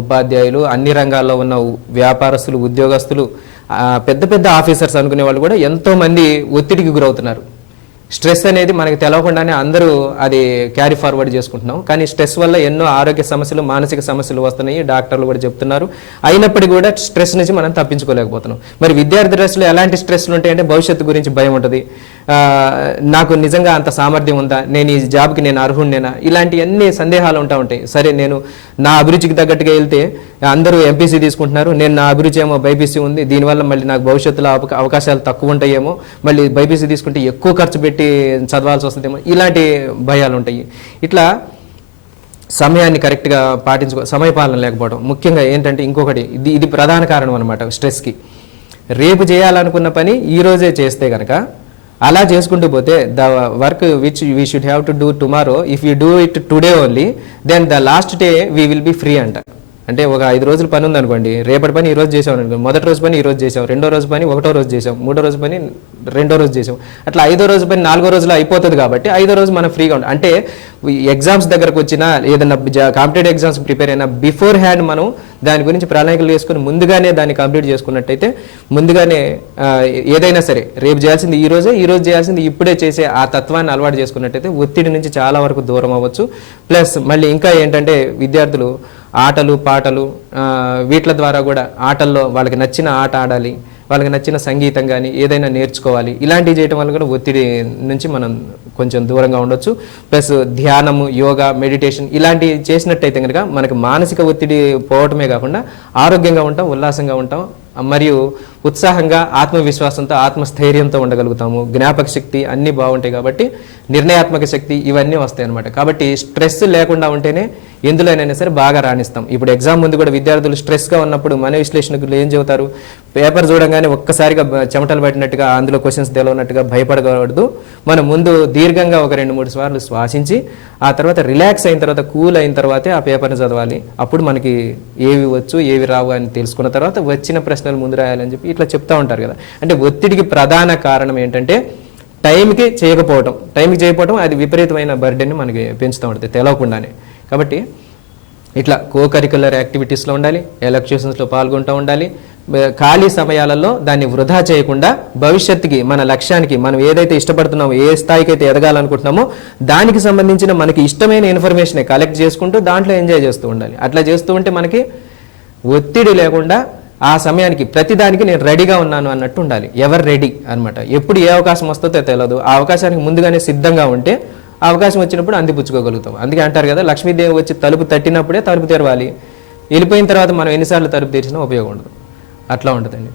ఉపాధ్యాయులు, అన్ని రంగాల్లో ఉన్న వ్యాపారస్తులు, ఉద్యోగస్తులు, పెద్ద పెద్ద ఆఫీసర్స్ అనుకునే వాళ్ళు కూడా ఎంతోమంది ఒత్తిడికి గురవుతున్నారు. స్ట్రెస్ అనేది మనకి తెలవకుండానే అందరూ అది క్యారీ ఫార్వర్డ్ చేసుకుంటున్నాం. కానీ స్ట్రెస్ వల్ల ఎన్నో ఆరోగ్య సమస్యలు, మానసిక సమస్యలు వస్తున్నాయి, డాక్టర్లు కూడా చెప్తున్నారు. అయినప్పటికీ కూడా స్ట్రెస్ నుంచి మనం తప్పించుకోలేకపోతున్నాం. మరి విద్యార్థి దశలో ఎలాంటి స్ట్రెస్లు ఉంటాయంటే భవిష్యత్తు గురించి భయం ఉంటుంది. నాకు నిజంగా అంత సామర్థ్యం ఉందా, నేను ఈ జాబ్కి నేను అర్హుడినేనా, ఇలాంటి అన్ని సందేహాలు ఉంటాయి. సరే నేను నా అభిరుచికి తగ్గట్టుగా వెళ్తే అందరూ ఎంపీసీ తీసుకుంటున్నారు, నేను నా అభిరుచి ఏమో బైపీసీ ఉంది, దీనివల్ల మళ్ళీ నాకు భవిష్యత్తులో అవకాశాలు తక్కువ ఉంటాయేమో, మళ్ళీ బైపీసీ తీసుకుంటే ఎక్కువ ఖర్చు పెట్టి చదవాల్సి వస్తుందేమో, ఇలాంటి భయాలు ఉంటాయి. ఇట్లా సమయాన్ని కరెక్ట్గా సమయపాలన లేకపోవడం ముఖ్యంగా ఏంటంటే ఇంకొకటి ఇది ప్రధాన కారణం అనమాట స్ట్రెస్కి. రేపు చేయాలనుకున్న పని ఈ రోజే చేస్తే కనుక అలా చేసుకుంటూ పోతే the work which we should have to do tomorrow if you do it today only then the last day we will be free అంట. అంటే ఒక 5 రోజుల పని ఉందనుకోండి, రేపటి పని ఈ రోజు చేసాం అనుకోండి, మొదటి రోజు పని ఈ రోజు చేసాం, రెండో రోజు పని ఒకటో రోజు చేసాం, మూడో రోజు పని రెండో రోజు చేసాం, అట్లా 5వ రోజు పని 4వ రోజులో అయిపోతుంది. కాబట్టి 5వ రోజు మనం ఫ్రీగా ఉంటాం. అంటే ఎగ్జామ్స్ దగ్గరకు వచ్చినా ఏదైనా కాంపిటేటివ్ ఎగ్జామ్స్ ప్రిపేర్ అయినా బిఫోర్ హ్యాండ్ మనం దాని గురించి ప్రణాళికలు వేసుకుని ముందుగానే దాన్ని కంప్లీట్ చేసుకున్నట్టయితే ముందుగానే ఏదైనా సరే రేపు చేయాల్సింది ఈ రోజు చేయాల్సింది ఇప్పుడే చేసే ఆ తత్వాన్ని అలవాటు చేసుకున్నట్టయితే ఒత్తిడి నుంచి చాలా వరకు దూరం అవ్వచ్చు. ప్లస్ మళ్ళీ ఇంకా ఏంటంటే విద్యార్థులు ఆటలు పాటలు వీటి ద్వారా కూడా ఆటల్లో వాళ్ళకి నచ్చిన ఆట ఆడాలి, వాళ్ళకి నచ్చిన సంగీతం కానీ ఏదైనా నేర్చుకోవాలి. ఇలాంటివి చేయడం వల్ల కూడా ఒత్తిడి నుంచి మనం కొంచెం దూరంగా ఉండొచ్చు. ప్లస్ ధ్యానము, యోగా, మెడిటేషన్ ఇలాంటివి చేసినట్టయితే కనుక మనకు మానసిక ఒత్తిడి పోవటమే కాకుండా ఆరోగ్యంగా ఉంటాం, ఉల్లాసంగా ఉంటాం, మరియు ఉత్సాహంగా ఆత్మవిశ్వాసంతో ఆత్మస్థైర్యంతో ఉండగలుగుతాము. జ్ఞాపక శక్తి అన్నీ బాగుంటాయి కాబట్టి నిర్ణయాత్మక శక్తి ఇవన్నీ వస్తాయి అనమాట. కాబట్టి స్ట్రెస్ లేకుండా ఉంటేనే ఎందులోనైనా సరే బాగా రాణిస్తాం. ఇప్పుడు ఎగ్జామ్ ముందు కూడా విద్యార్థులు స్ట్రెస్గా ఉన్నప్పుడు మన విశ్లేషణకులు ఏం చెబుతారు, పేపర్ చూడంగానే ఒక్కసారిగా చెమటలు పట్టినట్టుగా అందులో క్వశ్చన్స్ తెలవనట్టుగా భయపడకూడదు. మనం ముందు దీర్ఘంగా ఒక 2-3 సార్లు శ్వాసించి ఆ తర్వాత రిలాక్స్ అయిన తర్వాత కూల్ అయిన తర్వాతే ఆ పేపర్ని చదవాలి. అప్పుడు మనకి ఏవి వచ్చు ఏవి రావు అని తెలుసుకున్న తర్వాత వచ్చిన ప్రశ్నలు ముందు రాయాలని చెప్పి ఇట్లా చెప్తా ఉంటారు కదా. అంటే ఒత్తిడికి ప్రధాన కారణం ఏంటంటే టైంకి చేయకపోవడం అది విపరీతమైన బర్డెన్ని మనకి పెంచుతూ ఉంటుంది తెలవకుండానే. కాబట్టి ఇట్లా కరిక్యులర్ యాక్టివిటీస్లో ఉండాలి, ఎలక్ట్యూషన్స్లో పాల్గొంటూ ఉండాలి. ఖాళీ సమయాలలో దాన్ని వృధా చేయకుండా భవిష్యత్తుకి మన లక్ష్యానికి మనం ఏదైతే ఇష్టపడుతున్నామో ఏ స్థాయికి అయితే ఎదగాలనుకుంటున్నామో దానికి సంబంధించిన మనకి ఇష్టమైన ఇన్ఫర్మేషన్ కలెక్ట్ చేసుకుంటూ దాంట్లో ఎంజాయ్ చేస్తూ ఉండాలి. అట్లా చేస్తూ ఉంటే మనకి ఒత్తిడి లేకుండా ఆ సమయానికి ప్రతిదానికి నేను రెడీగా ఉన్నాను అన్నట్టు ఉండాలి. ఎవరు రెడీ అనమాట. ఎప్పుడు ఏ అవకాశం వస్తుందో తెలియదు. ఆ అవకాశానికి ముందుగానే సిద్ధంగా ఉంటే అవకాశం వచ్చినప్పుడు అందిపుచ్చుకోగలుగుతాం. అందుకే అంటారు కదా, లక్ష్మీదేవి వచ్చి తలుపు తట్టినప్పుడే తలుపు తెరవాలి, వెళ్ళిపోయిన తర్వాత మనం ఎన్నిసార్లు తలుపు తెరిచినా ఉపయోగం ఉండదు. అట్లా ఉంటుందండి.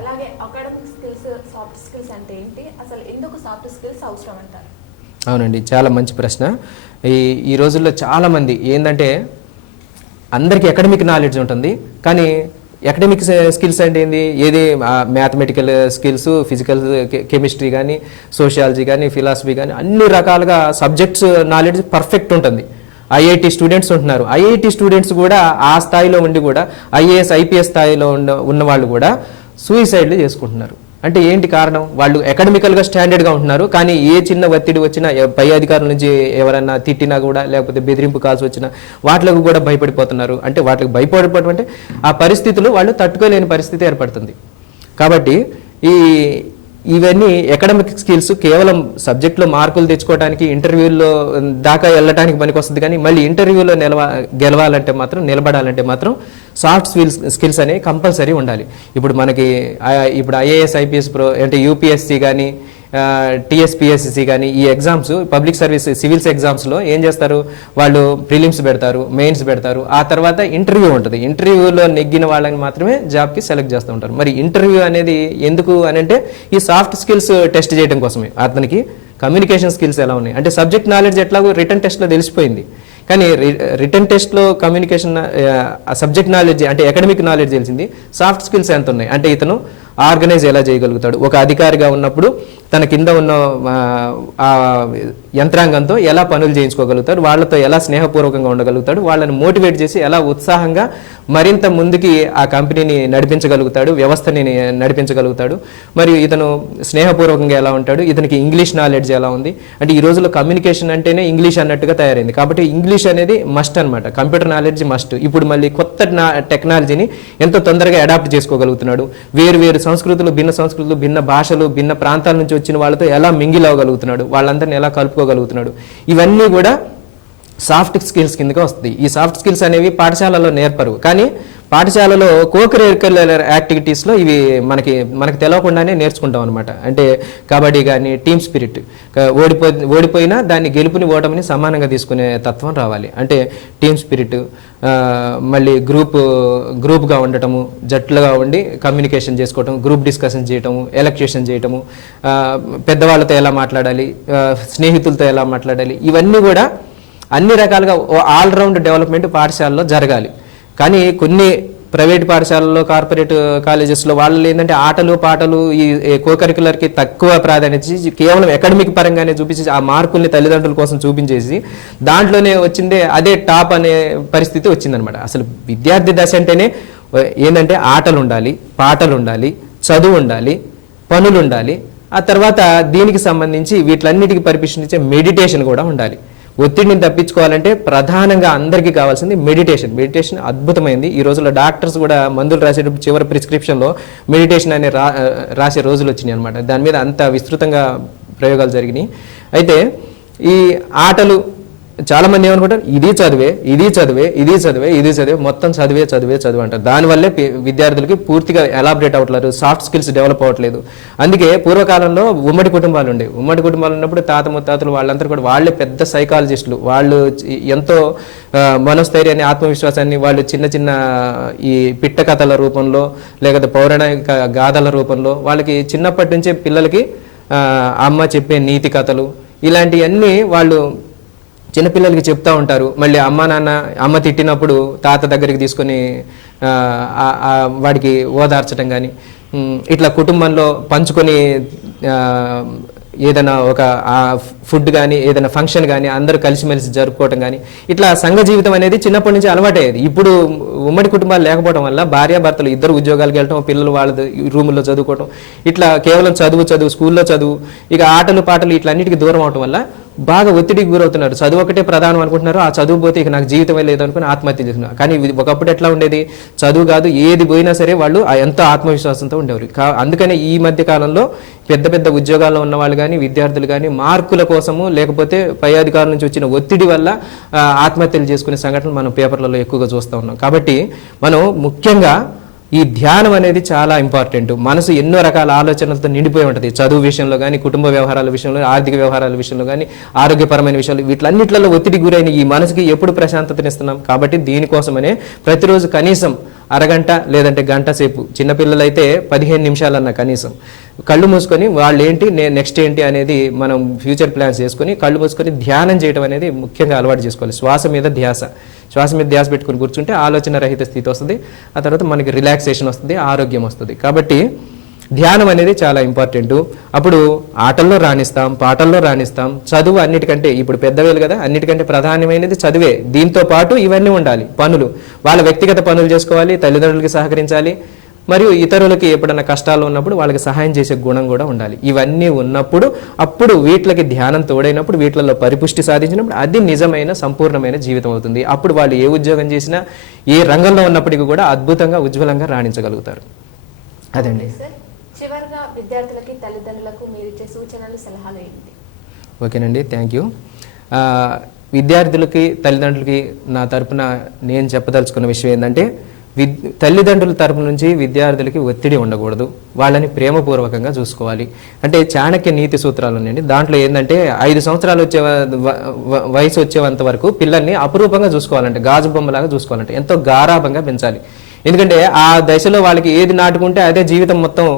అలాగే అకాడమిక్ స్కిల్స్, సాఫ్ట్ స్కిల్స్ అంటే ఏంటి, అసలు ఎందుకు సాఫ్ట్ స్కిల్స్ అవసరం అంటారు? అవునండి, చాలా మంచి ప్రశ్న. ఈ రోజుల్లో చాలామంది ఏంటంటే అందరికీ అకాడమిక్ నాలెడ్జ్ ఉంటుంది, కానీ అకాడమిక్ స్కిల్స్ అంటే ఏంది, ఏది మ్యాథమెటికల్ స్కిల్స్, ఫిజికల్ కెమిస్ట్రీ కానీ సోషియాలజీ కానీ ఫిలాసఫీ కానీ అన్ని రకాలుగా సబ్జెక్ట్స్ నాలెడ్జ్ పర్ఫెక్ట్ ఉంటుంది. ఐఐటి స్టూడెంట్స్ ఉంటున్నారు. ఐఐటి స్టూడెంట్స్ కూడా ఆ స్థాయిలో ఉండి కూడా ఐఏఎస్ ఐపీఎస్ స్థాయిలో ఉన్న వాళ్ళు కూడా సూయిసైడ్లు చేసుకుంటున్నారు. అంటే ఏంటి కారణం? వాళ్ళు అకాడమికల్గా స్టాండర్డ్గా ఉంటున్నారు, కానీ ఏ చిన్న ఒత్తిడి వచ్చినా, పై అధికారుల నుంచి ఎవరైనా తిట్టినా కూడా లేకపోతే బెదిరింపు కాల్సి వచ్చినా వాటికి కూడా భయపడిపోతున్నారు. అంటే వాటికి భయపడిపోవడం అంటే ఆ పరిస్థితులు వాళ్ళు తట్టుకోలేని పరిస్థితి ఏర్పడుతుంది. కాబట్టి ఇవన్నీ అకాడమిక్ స్కిల్స్ కేవలం సబ్జెక్ట్లో మార్కులు తెచ్చుకోవడానికి, ఇంటర్వ్యూల్లో దాకా వెళ్ళడానికి పనికొస్తుంది. కానీ మళ్ళీ ఇంటర్వ్యూలో గెలవాలంటే మాత్రం, నిలబడాలంటే మాత్రం సాఫ్ట్ స్కిల్స్ అనేవి కంపల్సరీ ఉండాలి. ఇప్పుడు ఐఏఎస్ ఐపీఎస్ అంటే యూపీఎస్సీ కానీ టీఎస్పీఎస్సీ కానీ ఈ ఎగ్జామ్స్, పబ్లిక్ సర్వీస్ సివిల్స్ ఎగ్జామ్స్లో ఏం చేస్తారు, వాళ్ళు ప్రిలిమ్స్ పెడతారు, మెయిన్స్ పెడతారు, ఆ తర్వాత ఇంటర్వ్యూ ఉంటుంది. ఇంటర్వ్యూలో నెగ్గిన వాళ్ళని మాత్రమే జాబ్కి సెలెక్ట్ చేస్తూ ఉంటారు. మరి ఇంటర్వ్యూ అనేది ఎందుకు అని అంటే ఈ సాఫ్ట్ స్కిల్స్ టెస్ట్ చేయడం కోసమే. అతనికి కమ్యూనికేషన్ స్కిల్స్ ఎలా ఉన్నాయి అంటే సబ్జెక్ట్ నాలెడ్జ్ ఎట్లాగో రిటర్న్ టెస్ట్లో తెలిసిపోయింది, కానీ రిటర్న్ టెస్ట్లో కమ్యూనికేషన్ సబ్జెక్ట్ నాలెడ్జ్ అంటే అకాడమిక్ నాలెడ్జ్ తెలిసింది. సాఫ్ట్ స్కిల్స్ ఎంత ఉన్నాయి అంటే ఇతను ఆర్గనైజ్ ఎలా చేయగలుగుతాడు, ఒక అధికారిగా ఉన్నప్పుడు తన కింద ఉన్న యంత్రాంగంతో ఎలా పనులు చేయించుకోగలుగుతాడు, వాళ్ళతో ఎలా స్నేహపూర్వకంగా ఉండగలుగుతాడు, వాళ్ళని మోటివేట్ చేసి ఎలా ఉత్సాహంగా మరింత ముందుకి ఆ కంపెనీని నడిపించగలుగుతాడు, వ్యవస్థని నడిపించగలుగుతాడు. మరియు ఇతను స్నేహపూర్వకంగా ఎలా ఉంటాడు, ఇతనికి ఇంగ్లీష్ నాలెడ్జ్ ఎలా ఉంది. అంటే ఈ రోజుల్లో కమ్యూనికేషన్ అంటేనే ఇంగ్లీష్ అన్నట్టుగా తయారైంది. కాబట్టి ఇంగ్లీష్ అనేది మస్ట్ అనమాట. Computer knowledge must. ఇప్పుడు మళ్ళీ కొత్త టెక్నాలజీని ఎంతో తొందరగా అడాప్ట్ చేసుకోగలుగుతున్నాడు. వేరు సంస్కృతులు, భిన్న భాషలు, భిన్న ప్రాంతాల నుంచి వచ్చిన వాళ్ళతో ఎలా మింగిల్ అవ్వగలుగుతున్నాడు, వాళ్ళందరినీ ఎలా కలుపుకోగలుగుతున్నాడు. ఇవన్నీ కూడా సాఫ్ట్ స్కిల్స్ కిందగా వస్తుంది. ఈ సాఫ్ట్ స్కిల్స్ అనేవి పాఠశాలలో నేర్పరు, కానీ పాఠశాలలో కోకరిక్యులర్ యాక్టివిటీస్లో ఇవి మనకి తెలవకుండానే నేర్చుకుంటాం అనమాట. అంటే కబడ్డీ కానీ టీమ్ స్పిరిట్, ఓడిపోయినా దాన్ని గెలుపుని ఓటమిని సమానంగా తీసుకునే తత్వం రావాలి. అంటే టీమ్ స్పిరిట్, మళ్ళీ గ్రూప్గా ఉండటము, జట్లుగా ఉండి కమ్యూనికేషన్ చేసుకోవటం, గ్రూప్ డిస్కషన్ చేయటము, ఎలక్ట్యూషన్ చేయటము, పెద్దవాళ్ళతో ఎలా మాట్లాడాలి, స్నేహితులతో ఎలా మాట్లాడాలి, ఇవన్నీ కూడా అన్ని రకాలుగా ఆల్రౌండ్ డెవలప్మెంట్ పాఠశాలలో జరగాలి. కానీ కొన్ని ప్రైవేట్ పాఠశాలల్లో కార్పొరేట్ కాలేజెస్లో వాళ్ళు ఏంటంటే ఆటలు పాటలు ఈ కోకరికులర్కి తక్కువ ప్రాధాన్యత ఇచ్చి కేవలం అకాడమిక్ పరంగానే చూపించి ఆ మార్కుల్ని తల్లిదండ్రుల కోసం చూపించేసి దాంట్లోనే వచ్చిందే అదే టాప్ అనే పరిస్థితి వచ్చిందనమాట. అసలు విద్యార్థి దశ అంటేనే ఏంటంటే ఆటలు ఉండాలి, పాటలు ఉండాలి, చదువు ఉండాలి, పనులు ఉండాలి, ఆ తర్వాత దీనికి సంబంధించి వీటిలన్నిటికీ పరిపుష్టిని ఇచ్చే మెడిటేషన్ కూడా ఉండాలి. ఒత్తిడిని తప్పించుకోవాలంటే ప్రధానంగా అందరికీ కావాల్సింది మెడిటేషన్. మెడిటేషన్ అద్భుతమైంది. ఈ రోజుల్లో డాక్టర్స్ కూడా మందులు రాసేటప్పుడు చివరి ప్రిస్క్రిప్షన్లో మెడిటేషన్ అనే రాసే రోజులు వచ్చినాయి అనమాట. దాని మీద అంత విస్తృతంగా ప్రయోగాలు జరిగినాయి. అయితే ఈ ఆటలు చాలామంది ఏమనుకుంటారు, ఇది చదివే ఇది చదివే ఇది చదివే ఇది చదివే మొత్తం చదివే చదివే చదివే అంటారు. దానివల్లే విద్యార్థులకి పూర్తిగా ఎలాబరేట్ అవ్వట్లేదు, సాఫ్ట్ స్కిల్స్ డెవలప్ అవ్వట్లేదు. అందుకే పూర్వకాలంలో ఉమ్మడి కుటుంబాలు ఉండేవి. ఉమ్మడి కుటుంబాలు ఉన్నప్పుడు తాత ముత్తాతలు వాళ్ళంతా కూడా వాళ్ళే పెద్ద సైకాలజిస్టులు. వాళ్ళు ఎంతో మనోస్థైర్యాన్ని ఆత్మవిశ్వాసాన్ని వాళ్ళు చిన్న చిన్న ఈ పిట్ట కథల రూపంలో లేకపోతే పౌరాణిక గాథల రూపంలో వాళ్ళకి చిన్నప్పటి నుంచే పిల్లలకి అమ్మ చెప్పే నీతి కథలు ఇలాంటివన్నీ వాళ్ళు చిన్నపిల్లలకి చెప్తూ ఉంటారు. మళ్ళీ అమ్మ తిట్టినప్పుడు తాత దగ్గరికి తీసుకొని వాడికి ఓదార్చడం కానీ, ఇట్లా కుటుంబంలో పంచుకొని ఏదైనా ఒక ఫుడ్ కానీ ఏదైనా ఫంక్షన్ కానీ అందరూ కలిసిమెలిసి జరుపుకోవటం కానీ ఇట్లా సంఘ జీవితం అనేది చిన్నప్పటి నుంచి అలవాటయ్యేది. ఇప్పుడు ఉమ్మడి కుటుంబాలు లేకపోవడం వల్ల భార్యాభర్తలు ఇద్దరు ఉద్యోగాలకు వెళ్ళటం, పిల్లలు వాళ్ళ రూముల్లో చదువుకోవటం, ఇట్లా కేవలం చదువు స్కూల్లో చదువు, ఇక ఆటలు పాటలు ఇట్లన్నిటికీ దూరం అవటం వల్ల బాగా ఒత్తిడికి గురవుతున్నారు. చదువు ఒకటే ప్రధానం అనుకుంటున్నారు. ఆ చదువు పోతే ఇక నాకు జీవితమే లేదు అనుకుని ఆత్మహత్య చేస్తున్నారు. కానీ ఒకప్పుడు ఎట్లా ఉండేది, చదువు కాదు ఏది పోయినా సరే వాళ్ళు ఎంతో ఆత్మవిశ్వాసంతో ఉండేవారు. అందుకనే ఈ మధ్య కాలంలో పెద్ద పెద్ద ఉద్యోగాల్లో ఉన్న వాళ్ళు కానీ విద్యార్థులు కానీ మార్కుల కోసము లేకపోతే పై అధికారుల నుంచి వచ్చిన ఒత్తిడి వల్ల ఆత్మహత్యలు చేసుకునే సంఘటనలు మనం పేపర్లలో ఎక్కువగా చూస్తూ ఉన్నాం. కాబట్టి మనం ముఖ్యంగా ఈ ధ్యానం అనేది చాలా ఇంపార్టెంట్. మనసు ఎన్నో రకాల ఆలోచనలతో నిండిపోయి ఉంటుంది. చదువు విషయంలో కానీ, కుటుంబ వ్యవహారాల విషయంలో, ఆర్థిక వ్యవహారాల విషయంలో కానీ, ఆరోగ్యపరమైన విషయాలు వీటిలన్నిట్లలో ఒత్తిడి గురైన ఈ మనసుకి ఎప్పుడు ప్రశాంతతనిస్తున్నాం. కాబట్టి దీనికోసమనే ప్రతిరోజు కనీసం అరగంట లేదంటే గంట సేపు, చిన్నపిల్లలైతే 15 నిమిషాలన్న కనీసం కళ్ళు మూసుకొని వాళ్ళు ఏంటి నెక్స్ట్ ఏంటి అనేది మనం ఫ్యూచర్ ప్లాన్స్ చేసుకొని కళ్ళు మూసుకొని ధ్యానం చేయడం అనేది ముఖ్యంగా అలవాటు చేసుకోవాలి. శ్వాస మీద ధ్యాస పెట్టుకుని కూర్చుంటే ఆలోచన రహిత స్థితి వస్తుంది. ఆ తర్వాత మనకి రిలాక్సేషన్ వస్తుంది, ఆరోగ్యం వస్తుంది. కాబట్టి ధ్యానం అనేది చాలా ఇంపార్టెంట్. అప్పుడు ఆటల్లో రాణిస్తాం, పాటల్లో రాణిస్తాం. చదువు అన్నిటికంటే ఇప్పుడు పెద్దవేలు కదా, అన్నిటికంటే ప్రధానమైనది చదువే. దీంతో పాటు ఇవన్నీ ఉండాలి. పనులు, వాళ్ళ వ్యక్తిగత పనులు చేసుకోవాలి, తల్లిదండ్రులకి సహకరించాలి, మరియు ఇతరులకి ఎప్పుడన్నా కష్టాలు ఉన్నప్పుడు వాళ్ళకి సహాయం చేసే గుణం కూడా ఉండాలి. ఇవన్నీ ఉన్నప్పుడు అప్పుడు వీటికి ధ్యానం తోడైనప్పుడు వీటిలలో పరిపుష్టి సాధించినప్పుడు అది నిజమైన సంపూర్ణమైన జీవితం అవుతుంది. అప్పుడు వాళ్ళు ఏ ఉద్యోగం చేసినా ఏ రంగంలో ఉన్నప్పటికీ కూడా అద్భుతంగా ఉజ్వలంగా రాణించగలుగుతారు. అదండి. చివరిగా విద్యార్థులకి తల్లిదండ్రులకు మీరు ఇచ్చే సూచనలు సలహాలు ఏంటి? ఓకేనండి, థ్యాంక్ యూ. విద్యార్థులకి తల్లిదండ్రులకి నా తరపున నేను చెప్పదలుచుకున్న విషయం ఏంటంటే తల్లిదండ్రుల తరపు నుంచి విద్యార్థులకి ఒత్తిడి ఉండకూడదు. వాళ్ళని ప్రేమపూర్వకంగా చూసుకోవాలి. అంటే చాణక్య నీతి సూత్రాలు ఉన్నాయండి. దాంట్లో ఏంటంటే 5 సంవత్సరాలు వయసు వచ్చేంత వరకు పిల్లల్ని అపురూపంగా చూసుకోవాలంటే, గాజు బొమ్మలాగా చూసుకోవాలంటే ఎంతో గారాభంగా పెంచాలి. ఎందుకంటే ఆ దశలో వాళ్ళకి ఏది నాటుకుంటే అదే జీవితం మొత్తం.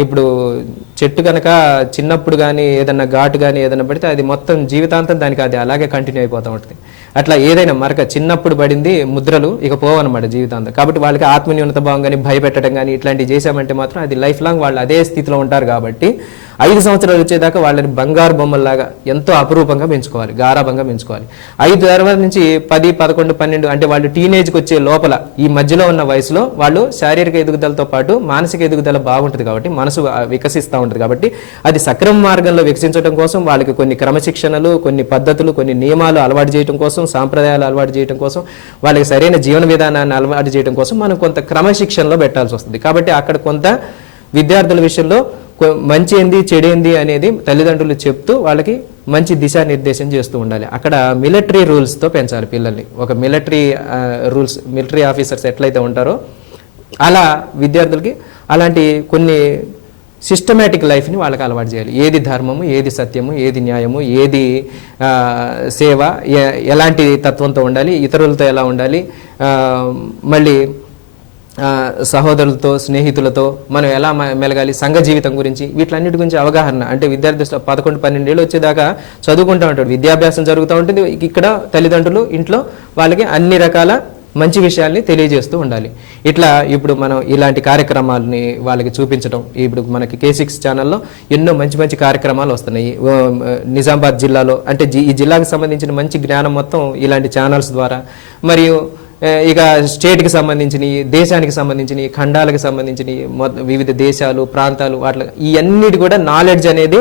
ఇప్పుడు చెట్టు కనుక చిన్నప్పుడు కానీ ఏదన్నా ఘాటు కానీ ఏదన్నా పడితే అది మొత్తం జీవితాంతం దానికి అది అలాగే కంటిన్యూ అయిపోతూ ఉంటుంది. అట్లా ఏదైనా మరక చిన్నప్పుడు పడింది ముద్రలు ఇక పోవన్నమాట జీవితాంతం. కాబట్టి వాళ్ళకి ఆత్మన్యూనత భావం కానీ భయపెట్టడం కానీ ఇట్లాంటివి చేశామంటే మాత్రం అది లైఫ్ లాంగ్ వాళ్ళు అదే స్థితిలో ఉంటారు. కాబట్టి 5 సంవత్సరాలు వచ్చేదాకా వాళ్ళని బంగారు బొమ్మల్లాగా ఎంతో అపురూపంగా పెంచుకోవాలి, గారాభంగా పెంచుకోవాలి. 5 తర్వాత నుంచి 10, 11, 12 అంటే వాళ్ళు టీనేజ్కి వచ్చే లోపల ఈ మధ్యలో ఉన్న వయసులో వాళ్ళు శారీరక ఎదుగుదలతో పాటు మానసిక ఎదుగుదల బాగుంటుంది. కాబట్టి మనసు వికసిస్తూ ఉంటుంది. కాబట్టి అది సక్రమ మార్గంలో వికసించడం కోసం వాళ్ళకి కొన్ని క్రమశిక్షణలు, కొన్ని పద్ధతులు, కొన్ని నియమాలు అలవాటు చేయడం కోసం, సాంప్రదాయాలు అలవాటు చేయడం కోసం, వాళ్ళకి సరైన జీవన విధానాన్ని అలవాటు చేయడం కోసం మనం కొంత క్రమశిక్షణలో పెట్టాల్సి వస్తుంది. కాబట్టి అక్కడ కొంత విద్యార్థుల విషయంలో మంచి ఏంది చెడేంది అనేది తల్లిదండ్రులు చెప్తూ వాళ్ళకి మంచి దిశానిర్దేశం చేస్తూ ఉండాలి. అక్కడ మిలిటరీ రూల్స్తో పెంచాలి పిల్లల్ని. ఒక మిలిటరీ ఆఫీసర్స్ ఎట్లయితే ఉంటారో అలా విద్యార్థులకి అలాంటి కొన్ని సిస్టమేటిక్ లైఫ్ని వాళ్ళకి అలవాటు చేయాలి. ఏది ధర్మము, ఏది సత్యము, ఏది న్యాయము, ఏది సేవ, ఎలాంటి తత్వంతో ఉండాలి, ఇతరులతో ఎలా ఉండాలి, మళ్ళీ సహోదరులతో స్నేహితులతో మనం ఎలా మెలగాలి, సంఘ జీవితం గురించి వీటిలన్నిటి గురించి అవగాహన. అంటే విద్యార్థి 11, 12 ఏళ్ళు వచ్చేదాకా చదువుకుంటూ ఉంటాడు, విద్యాభ్యాసం జరుగుతూ ఉంటుంది. ఇక్కడ తల్లిదండ్రులు ఇంట్లో వాళ్ళకి అన్ని రకాల మంచి విషయాల్ని తెలియజేస్తూ ఉండాలి. ఇట్లా ఇప్పుడు మనం ఇలాంటి కార్యక్రమాలని వాళ్ళకి చూపించడం, ఇప్పుడు మనకి K6 ఛానల్లో ఎన్నో మంచి మంచి కార్యక్రమాలు వస్తున్నాయి. నిజామాబాద్ జిల్లాలో అంటే ఈ జిల్లాకు సంబంధించిన మంచి జ్ఞానం మొత్తం ఇలాంటి ఛానల్స్ ద్వారా, మరియు ఇక స్టేట్కి సంబంధించినవి, దేశానికి సంబంధించినవి, ఖండాలకు సంబంధించినవి, వివిధ దేశాలు, ప్రాంతాలు, వాటి ఇవన్నిటి కూడా నాలెడ్జ్ అనేది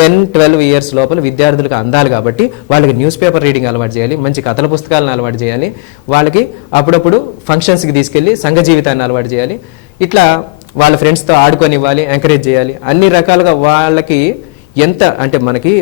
10-12 ఇయర్స్ లోపల విద్యార్థులకు అందాలి. కాబట్టి వాళ్ళకి న్యూస్ పేపర్ రీడింగ్ అలవాటు చేయాలి, మంచి కథల పుస్తకాలను అలవాటు చేయాలి, వాళ్ళకి అప్పుడప్పుడు ఫంక్షన్స్కి తీసుకెళ్ళి సంఘ జీవితాన్ని అలవాటు చేయాలి. ఇట్లా వాళ్ళ ఫ్రెండ్స్తో ఆడుకొనివ్వాలి, ఎంకరేజ్ చేయాలి. అన్ని రకాలుగా వాళ్ళకి ఎంత అంటే మనకి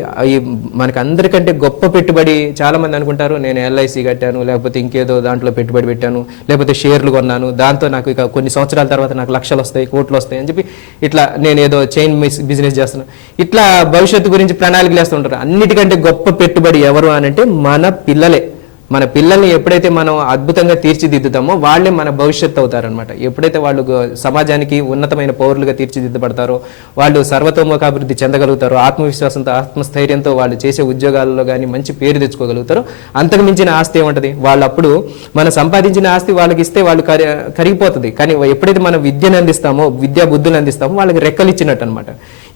అందరికంటే గొప్ప పెట్టుబడి చాలామంది అనుకుంటారు, నేను LIC కట్టాను, లేకపోతే ఇంకేదో దాంట్లో పెట్టుబడి పెట్టాను, లేకపోతే షేర్లు కొన్నాను, దాంతో నాకు ఇక కొన్ని సంవత్సరాల తర్వాత నాకు లక్షలు వస్తాయి, కోట్లు వస్తాయి అని చెప్పి ఇట్లా నేను ఏదో చైన్ బిజినెస్ చేస్తున్నాను, ఇట్లా భవిష్యత్తు గురించి ప్రణాళికలు వేస్తుంటారు. అన్నిటికంటే గొప్ప పెట్టుబడి ఎవరు అని అంటే మన పిల్లలే. మన పిల్లల్ని ఎప్పుడైతే మనం అద్భుతంగా తీర్చిదిద్దుతామో వాళ్ళే మన భవిష్యత్తు అవుతారనమాట. ఎప్పుడైతే వాళ్ళు సమాజానికి ఉన్నతమైన పౌరులుగా తీర్చిదిద్దబడతారో, వాళ్ళు సర్వతోముఖాభివృద్ధి చెందగలుగుతారో, ఆత్మవిశ్వాసంతో, ఆత్మస్థైర్యంతో వాళ్ళు చేసే ఉద్యోగాల్లో కానీ మంచి పేరు తెచ్చుకోగలుగుతారో, అంతకు మించిన ఆస్తి ఏముంటుంది? వాళ్ళు అప్పుడు మనం సంపాదించిన ఆస్తి వాళ్ళకి ఇస్తే వాళ్ళు కరిగిపోతుంది. కానీ ఎప్పుడైతే మనం విద్యను అందిస్తామో, విద్యా బుద్ధులు అందిస్తామో వాళ్ళకి రెక్కలు ఇచ్చినట్టు అనమాట.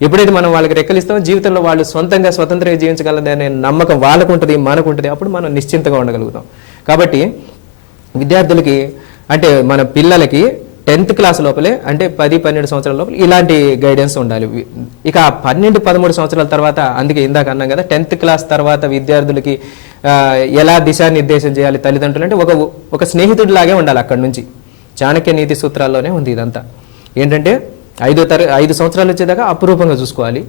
ఎప్పుడైతే మనం వాళ్ళకి రెక్కలు ఇస్తామో జీవితంలో వాళ్ళు సొంతంగా స్వతంత్రంగా జీవించగలదనే నమ్మకం వాళ్ళకు ఉంటుంది, మనకు ఉంటుంది. అప్పుడు మనం నిశ్చింతగా ఉండగలుగుతాం. కాబట్టి విద్యార్థులకి అంటే మన పిల్లలకి 10th క్లాస్ లోపలే అంటే 10-12 సంవత్సరాల లోపల ఇలాంటి గైడెన్స్ ఉండాలి. ఇక 12-13 సంవత్సరాల తర్వాత, అందుకే ఇందాక అన్నాం కదా 10th క్లాస్ తర్వాత విద్యార్థులకి ఎలా దిశానిర్దేశం చేయాలి తల్లిదండ్రులు అంటే ఒక స్నేహితుడిలాగే ఉండాలి. అక్కడి నుంచి చాణక్య నీతి సూత్రాల్లోనే ఉంది ఇదంతా. ఏంటంటే 5 సంవత్సరాలు వచ్చేదాకా అపురూపంగా చూసుకోవాలి,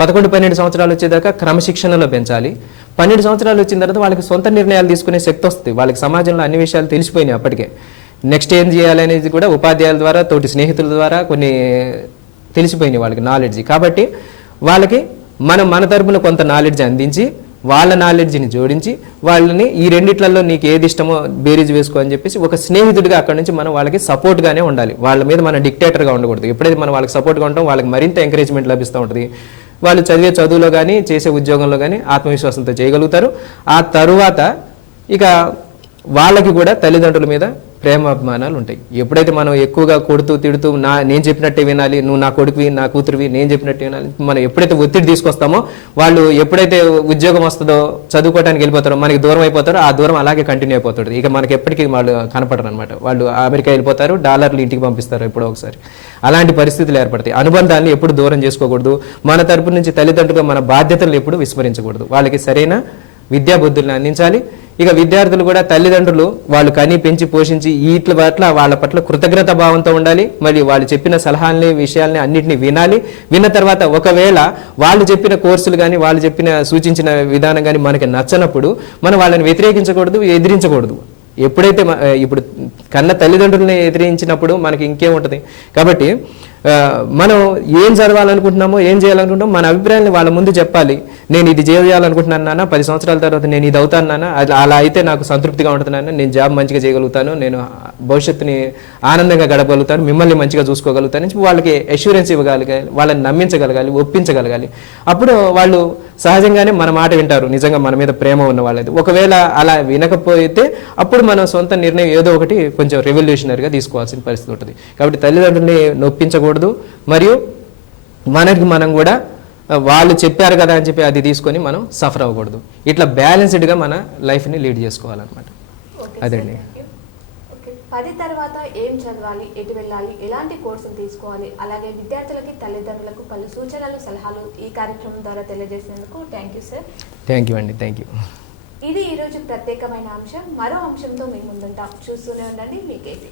11-12 సంవత్సరాలు వచ్చేదాకా క్రమశిక్షణలో పెంచాలి, 12 సంవత్సరాలు వచ్చిన తర్వాత వాళ్ళకి సొంత నిర్ణయాలు తీసుకునే శక్తి వస్తుంది. వాళ్ళకి సమాజంలో అన్ని విషయాలు తెలిసిపోయినాయి అప్పటికే. నెక్స్ట్ ఏం చేయాలి అనేది కూడా ఉపాధ్యాయుల ద్వారా, తోటి స్నేహితుల ద్వారా కొన్ని తెలిసిపోయినాయి వాళ్ళకి నాలెడ్జ్. కాబట్టి వాళ్ళకి మన తరపున కొంత నాలెడ్జ్ అందించి, వాళ్ళ నాలెడ్జ్ని జోడించి, వాళ్ళని ఈ రెండిట్లలో నీకు ఏది ఇష్టమో బేరీజ్ వేసుకో అని చెప్పేసి ఒక స్నేహితుడిగా అక్కడ నుంచి మనం వాళ్ళకి సపోర్ట్గానే ఉండాలి. వాళ్ళ మీద మన డిక్టేటర్గా ఉండకూడదు. ఎప్పుడైతే మనం వాళ్ళకి సపోర్ట్గా ఉంటాం వాళ్ళకి మరింత ఎంకరేజ్మెంట్ లభిస్తూ ఉంటుంది. వాళ్ళు చదివే చదువులో కానీ, చేసే ఉద్యోగంలో కానీ ఆత్మవిశ్వాసంతో చేయగలుగుతారు. ఆ తరువాత ఇక వాళ్ళకి కూడా తల్లిదండ్రుల మీద ప్రేమాభిమానాలు ఉంటాయి. ఎప్పుడైతే మనం ఎక్కువగా కొడుతూ తిడుతూ నేను చెప్పినట్టే వినాలి, నువ్వు నా కొడుకువి, నా కూతురువి, నేను చెప్పినట్టే వినాలి, మనం ఎప్పుడైతే ఒత్తిడి తీసుకొస్తామో వాళ్ళు ఎప్పుడైతే ఉద్యోగం వస్తుందో, చదువుకోవడానికి వెళ్ళిపోతారో, మనకి దూరం అయిపోతారో, ఆ దూరం అలాగే కంటిన్యూ అయిపోతుంది. ఇక మనకి ఎప్పటికీ వాళ్ళు కనపడరు అనమాట. వాళ్ళు అమెరికా వెళ్ళిపోతారు, డాలర్లు ఇంటికి పంపిస్తారు ఎప్పుడో ఒకసారి. అలాంటి పరిస్థితులు ఏర్పడతాయి. అనుబంధాన్ని ఎప్పుడు దూరం చేసుకోకూడదు. మన తరపు నుంచి తల్లిదండ్రులుగా మన బాధ్యతలను ఎప్పుడు విస్మరించకూడదు. వాళ్ళకి సరైన విద్యా బుద్ధుల్ని అందించాలి. ఇక విద్యార్థులు కూడా తల్లిదండ్రులు వాళ్ళు కని పెంచి పోషించి వీటి పట్ల వాళ్ళ పట్ల కృతజ్ఞత భావంతో ఉండాలి. మరి వాళ్ళు చెప్పిన సలహాలని, విషయాల్ని అన్నింటినీ వినాలి. విన్న తర్వాత ఒకవేళ వాళ్ళు చెప్పిన కోర్సులు కానీ, వాళ్ళు చెప్పిన సూచించిన విధానం కానీ మనకి నచ్చనప్పుడు మనం వాళ్ళని వ్యతిరేకించకూడదు, ఎదిరించకూడదు. ఎప్పుడైతే ఇప్పుడు కన్న తల్లిదండ్రులని ఎదిరించినప్పుడు మనకి ఇంకేముంటుంది? కాబట్టి మనం ఏం చదవాలనుకుంటున్నామో, ఏం చేయాలనుకుంటున్నామో మన అభిప్రాయాన్ని వాళ్ళ ముందు చెప్పాలి. నేను ఇది చేయాలనుకుంటున్నాను నాన్న, 10 సంవత్సరాల తర్వాత నేను ఇది అవుతాను నాన్న, అలా అయితే నాకు సంతృప్తిగా ఉంటుంది నాన్న, నేను జాబ్ మంచిగా చేయగలుగుతాను, నేను భవిష్యత్తుని ఆనందంగా గడపగలుగుతాను, మిమ్మల్ని మంచిగా చూసుకోగలుగుతాను అని వాళ్ళకి అష్యూరెన్స్ ఇవ్వగలగాలి, వాళ్ళని నమ్మించగలగాలి, ఒప్పించగలగాలి. అప్పుడు వాళ్ళు సహజంగానే మన మాట వింటారు, నిజంగా మన మీద ప్రేమ ఉన్న వాళ్ళది. ఒకవేళ అలా వినకపోతే అప్పుడు మనం సొంత నిర్ణయం ఏదో ఒకటి కొంచెం రెవల్యూషనరీగా తీసుకోవాల్సిన పరిస్థితి ఉంటుంది. కాబట్టి తల్లిదండ్రుల్ని నొప్పించకూడదు, మరియు మనకి మనం కూడా వాళ్ళు చెప్పారు కదా అని చెప్పి అది తీసుకొని మనం సఫర్ అవ్వకూడదు. ఇట్లా బ్యాలెన్స్డ్గా మన లైఫ్ని లీడ్ చేసుకోవాలన్నమాట. అదండి. 10 తర్వాత ఏం చదవాలి, ఎటు వెళ్ళాలి, ఎలాంటి కోర్సులు తీసుకోవాలి, అలాగే విద్యార్థులకి, తల్లిదండ్రులకు పలు సూచనలు, సలహాలు ఈ కార్యక్రమం ద్వారా తెలియజేసినందుకు thank you sir. Thank you అండి. Thank you. ఇది ఈరోజు ప్రత్యేకమైన అంశం. మరో అంశంతో మీ ముందుంటాం. చూస్తూనే ఉండండి మీ K6.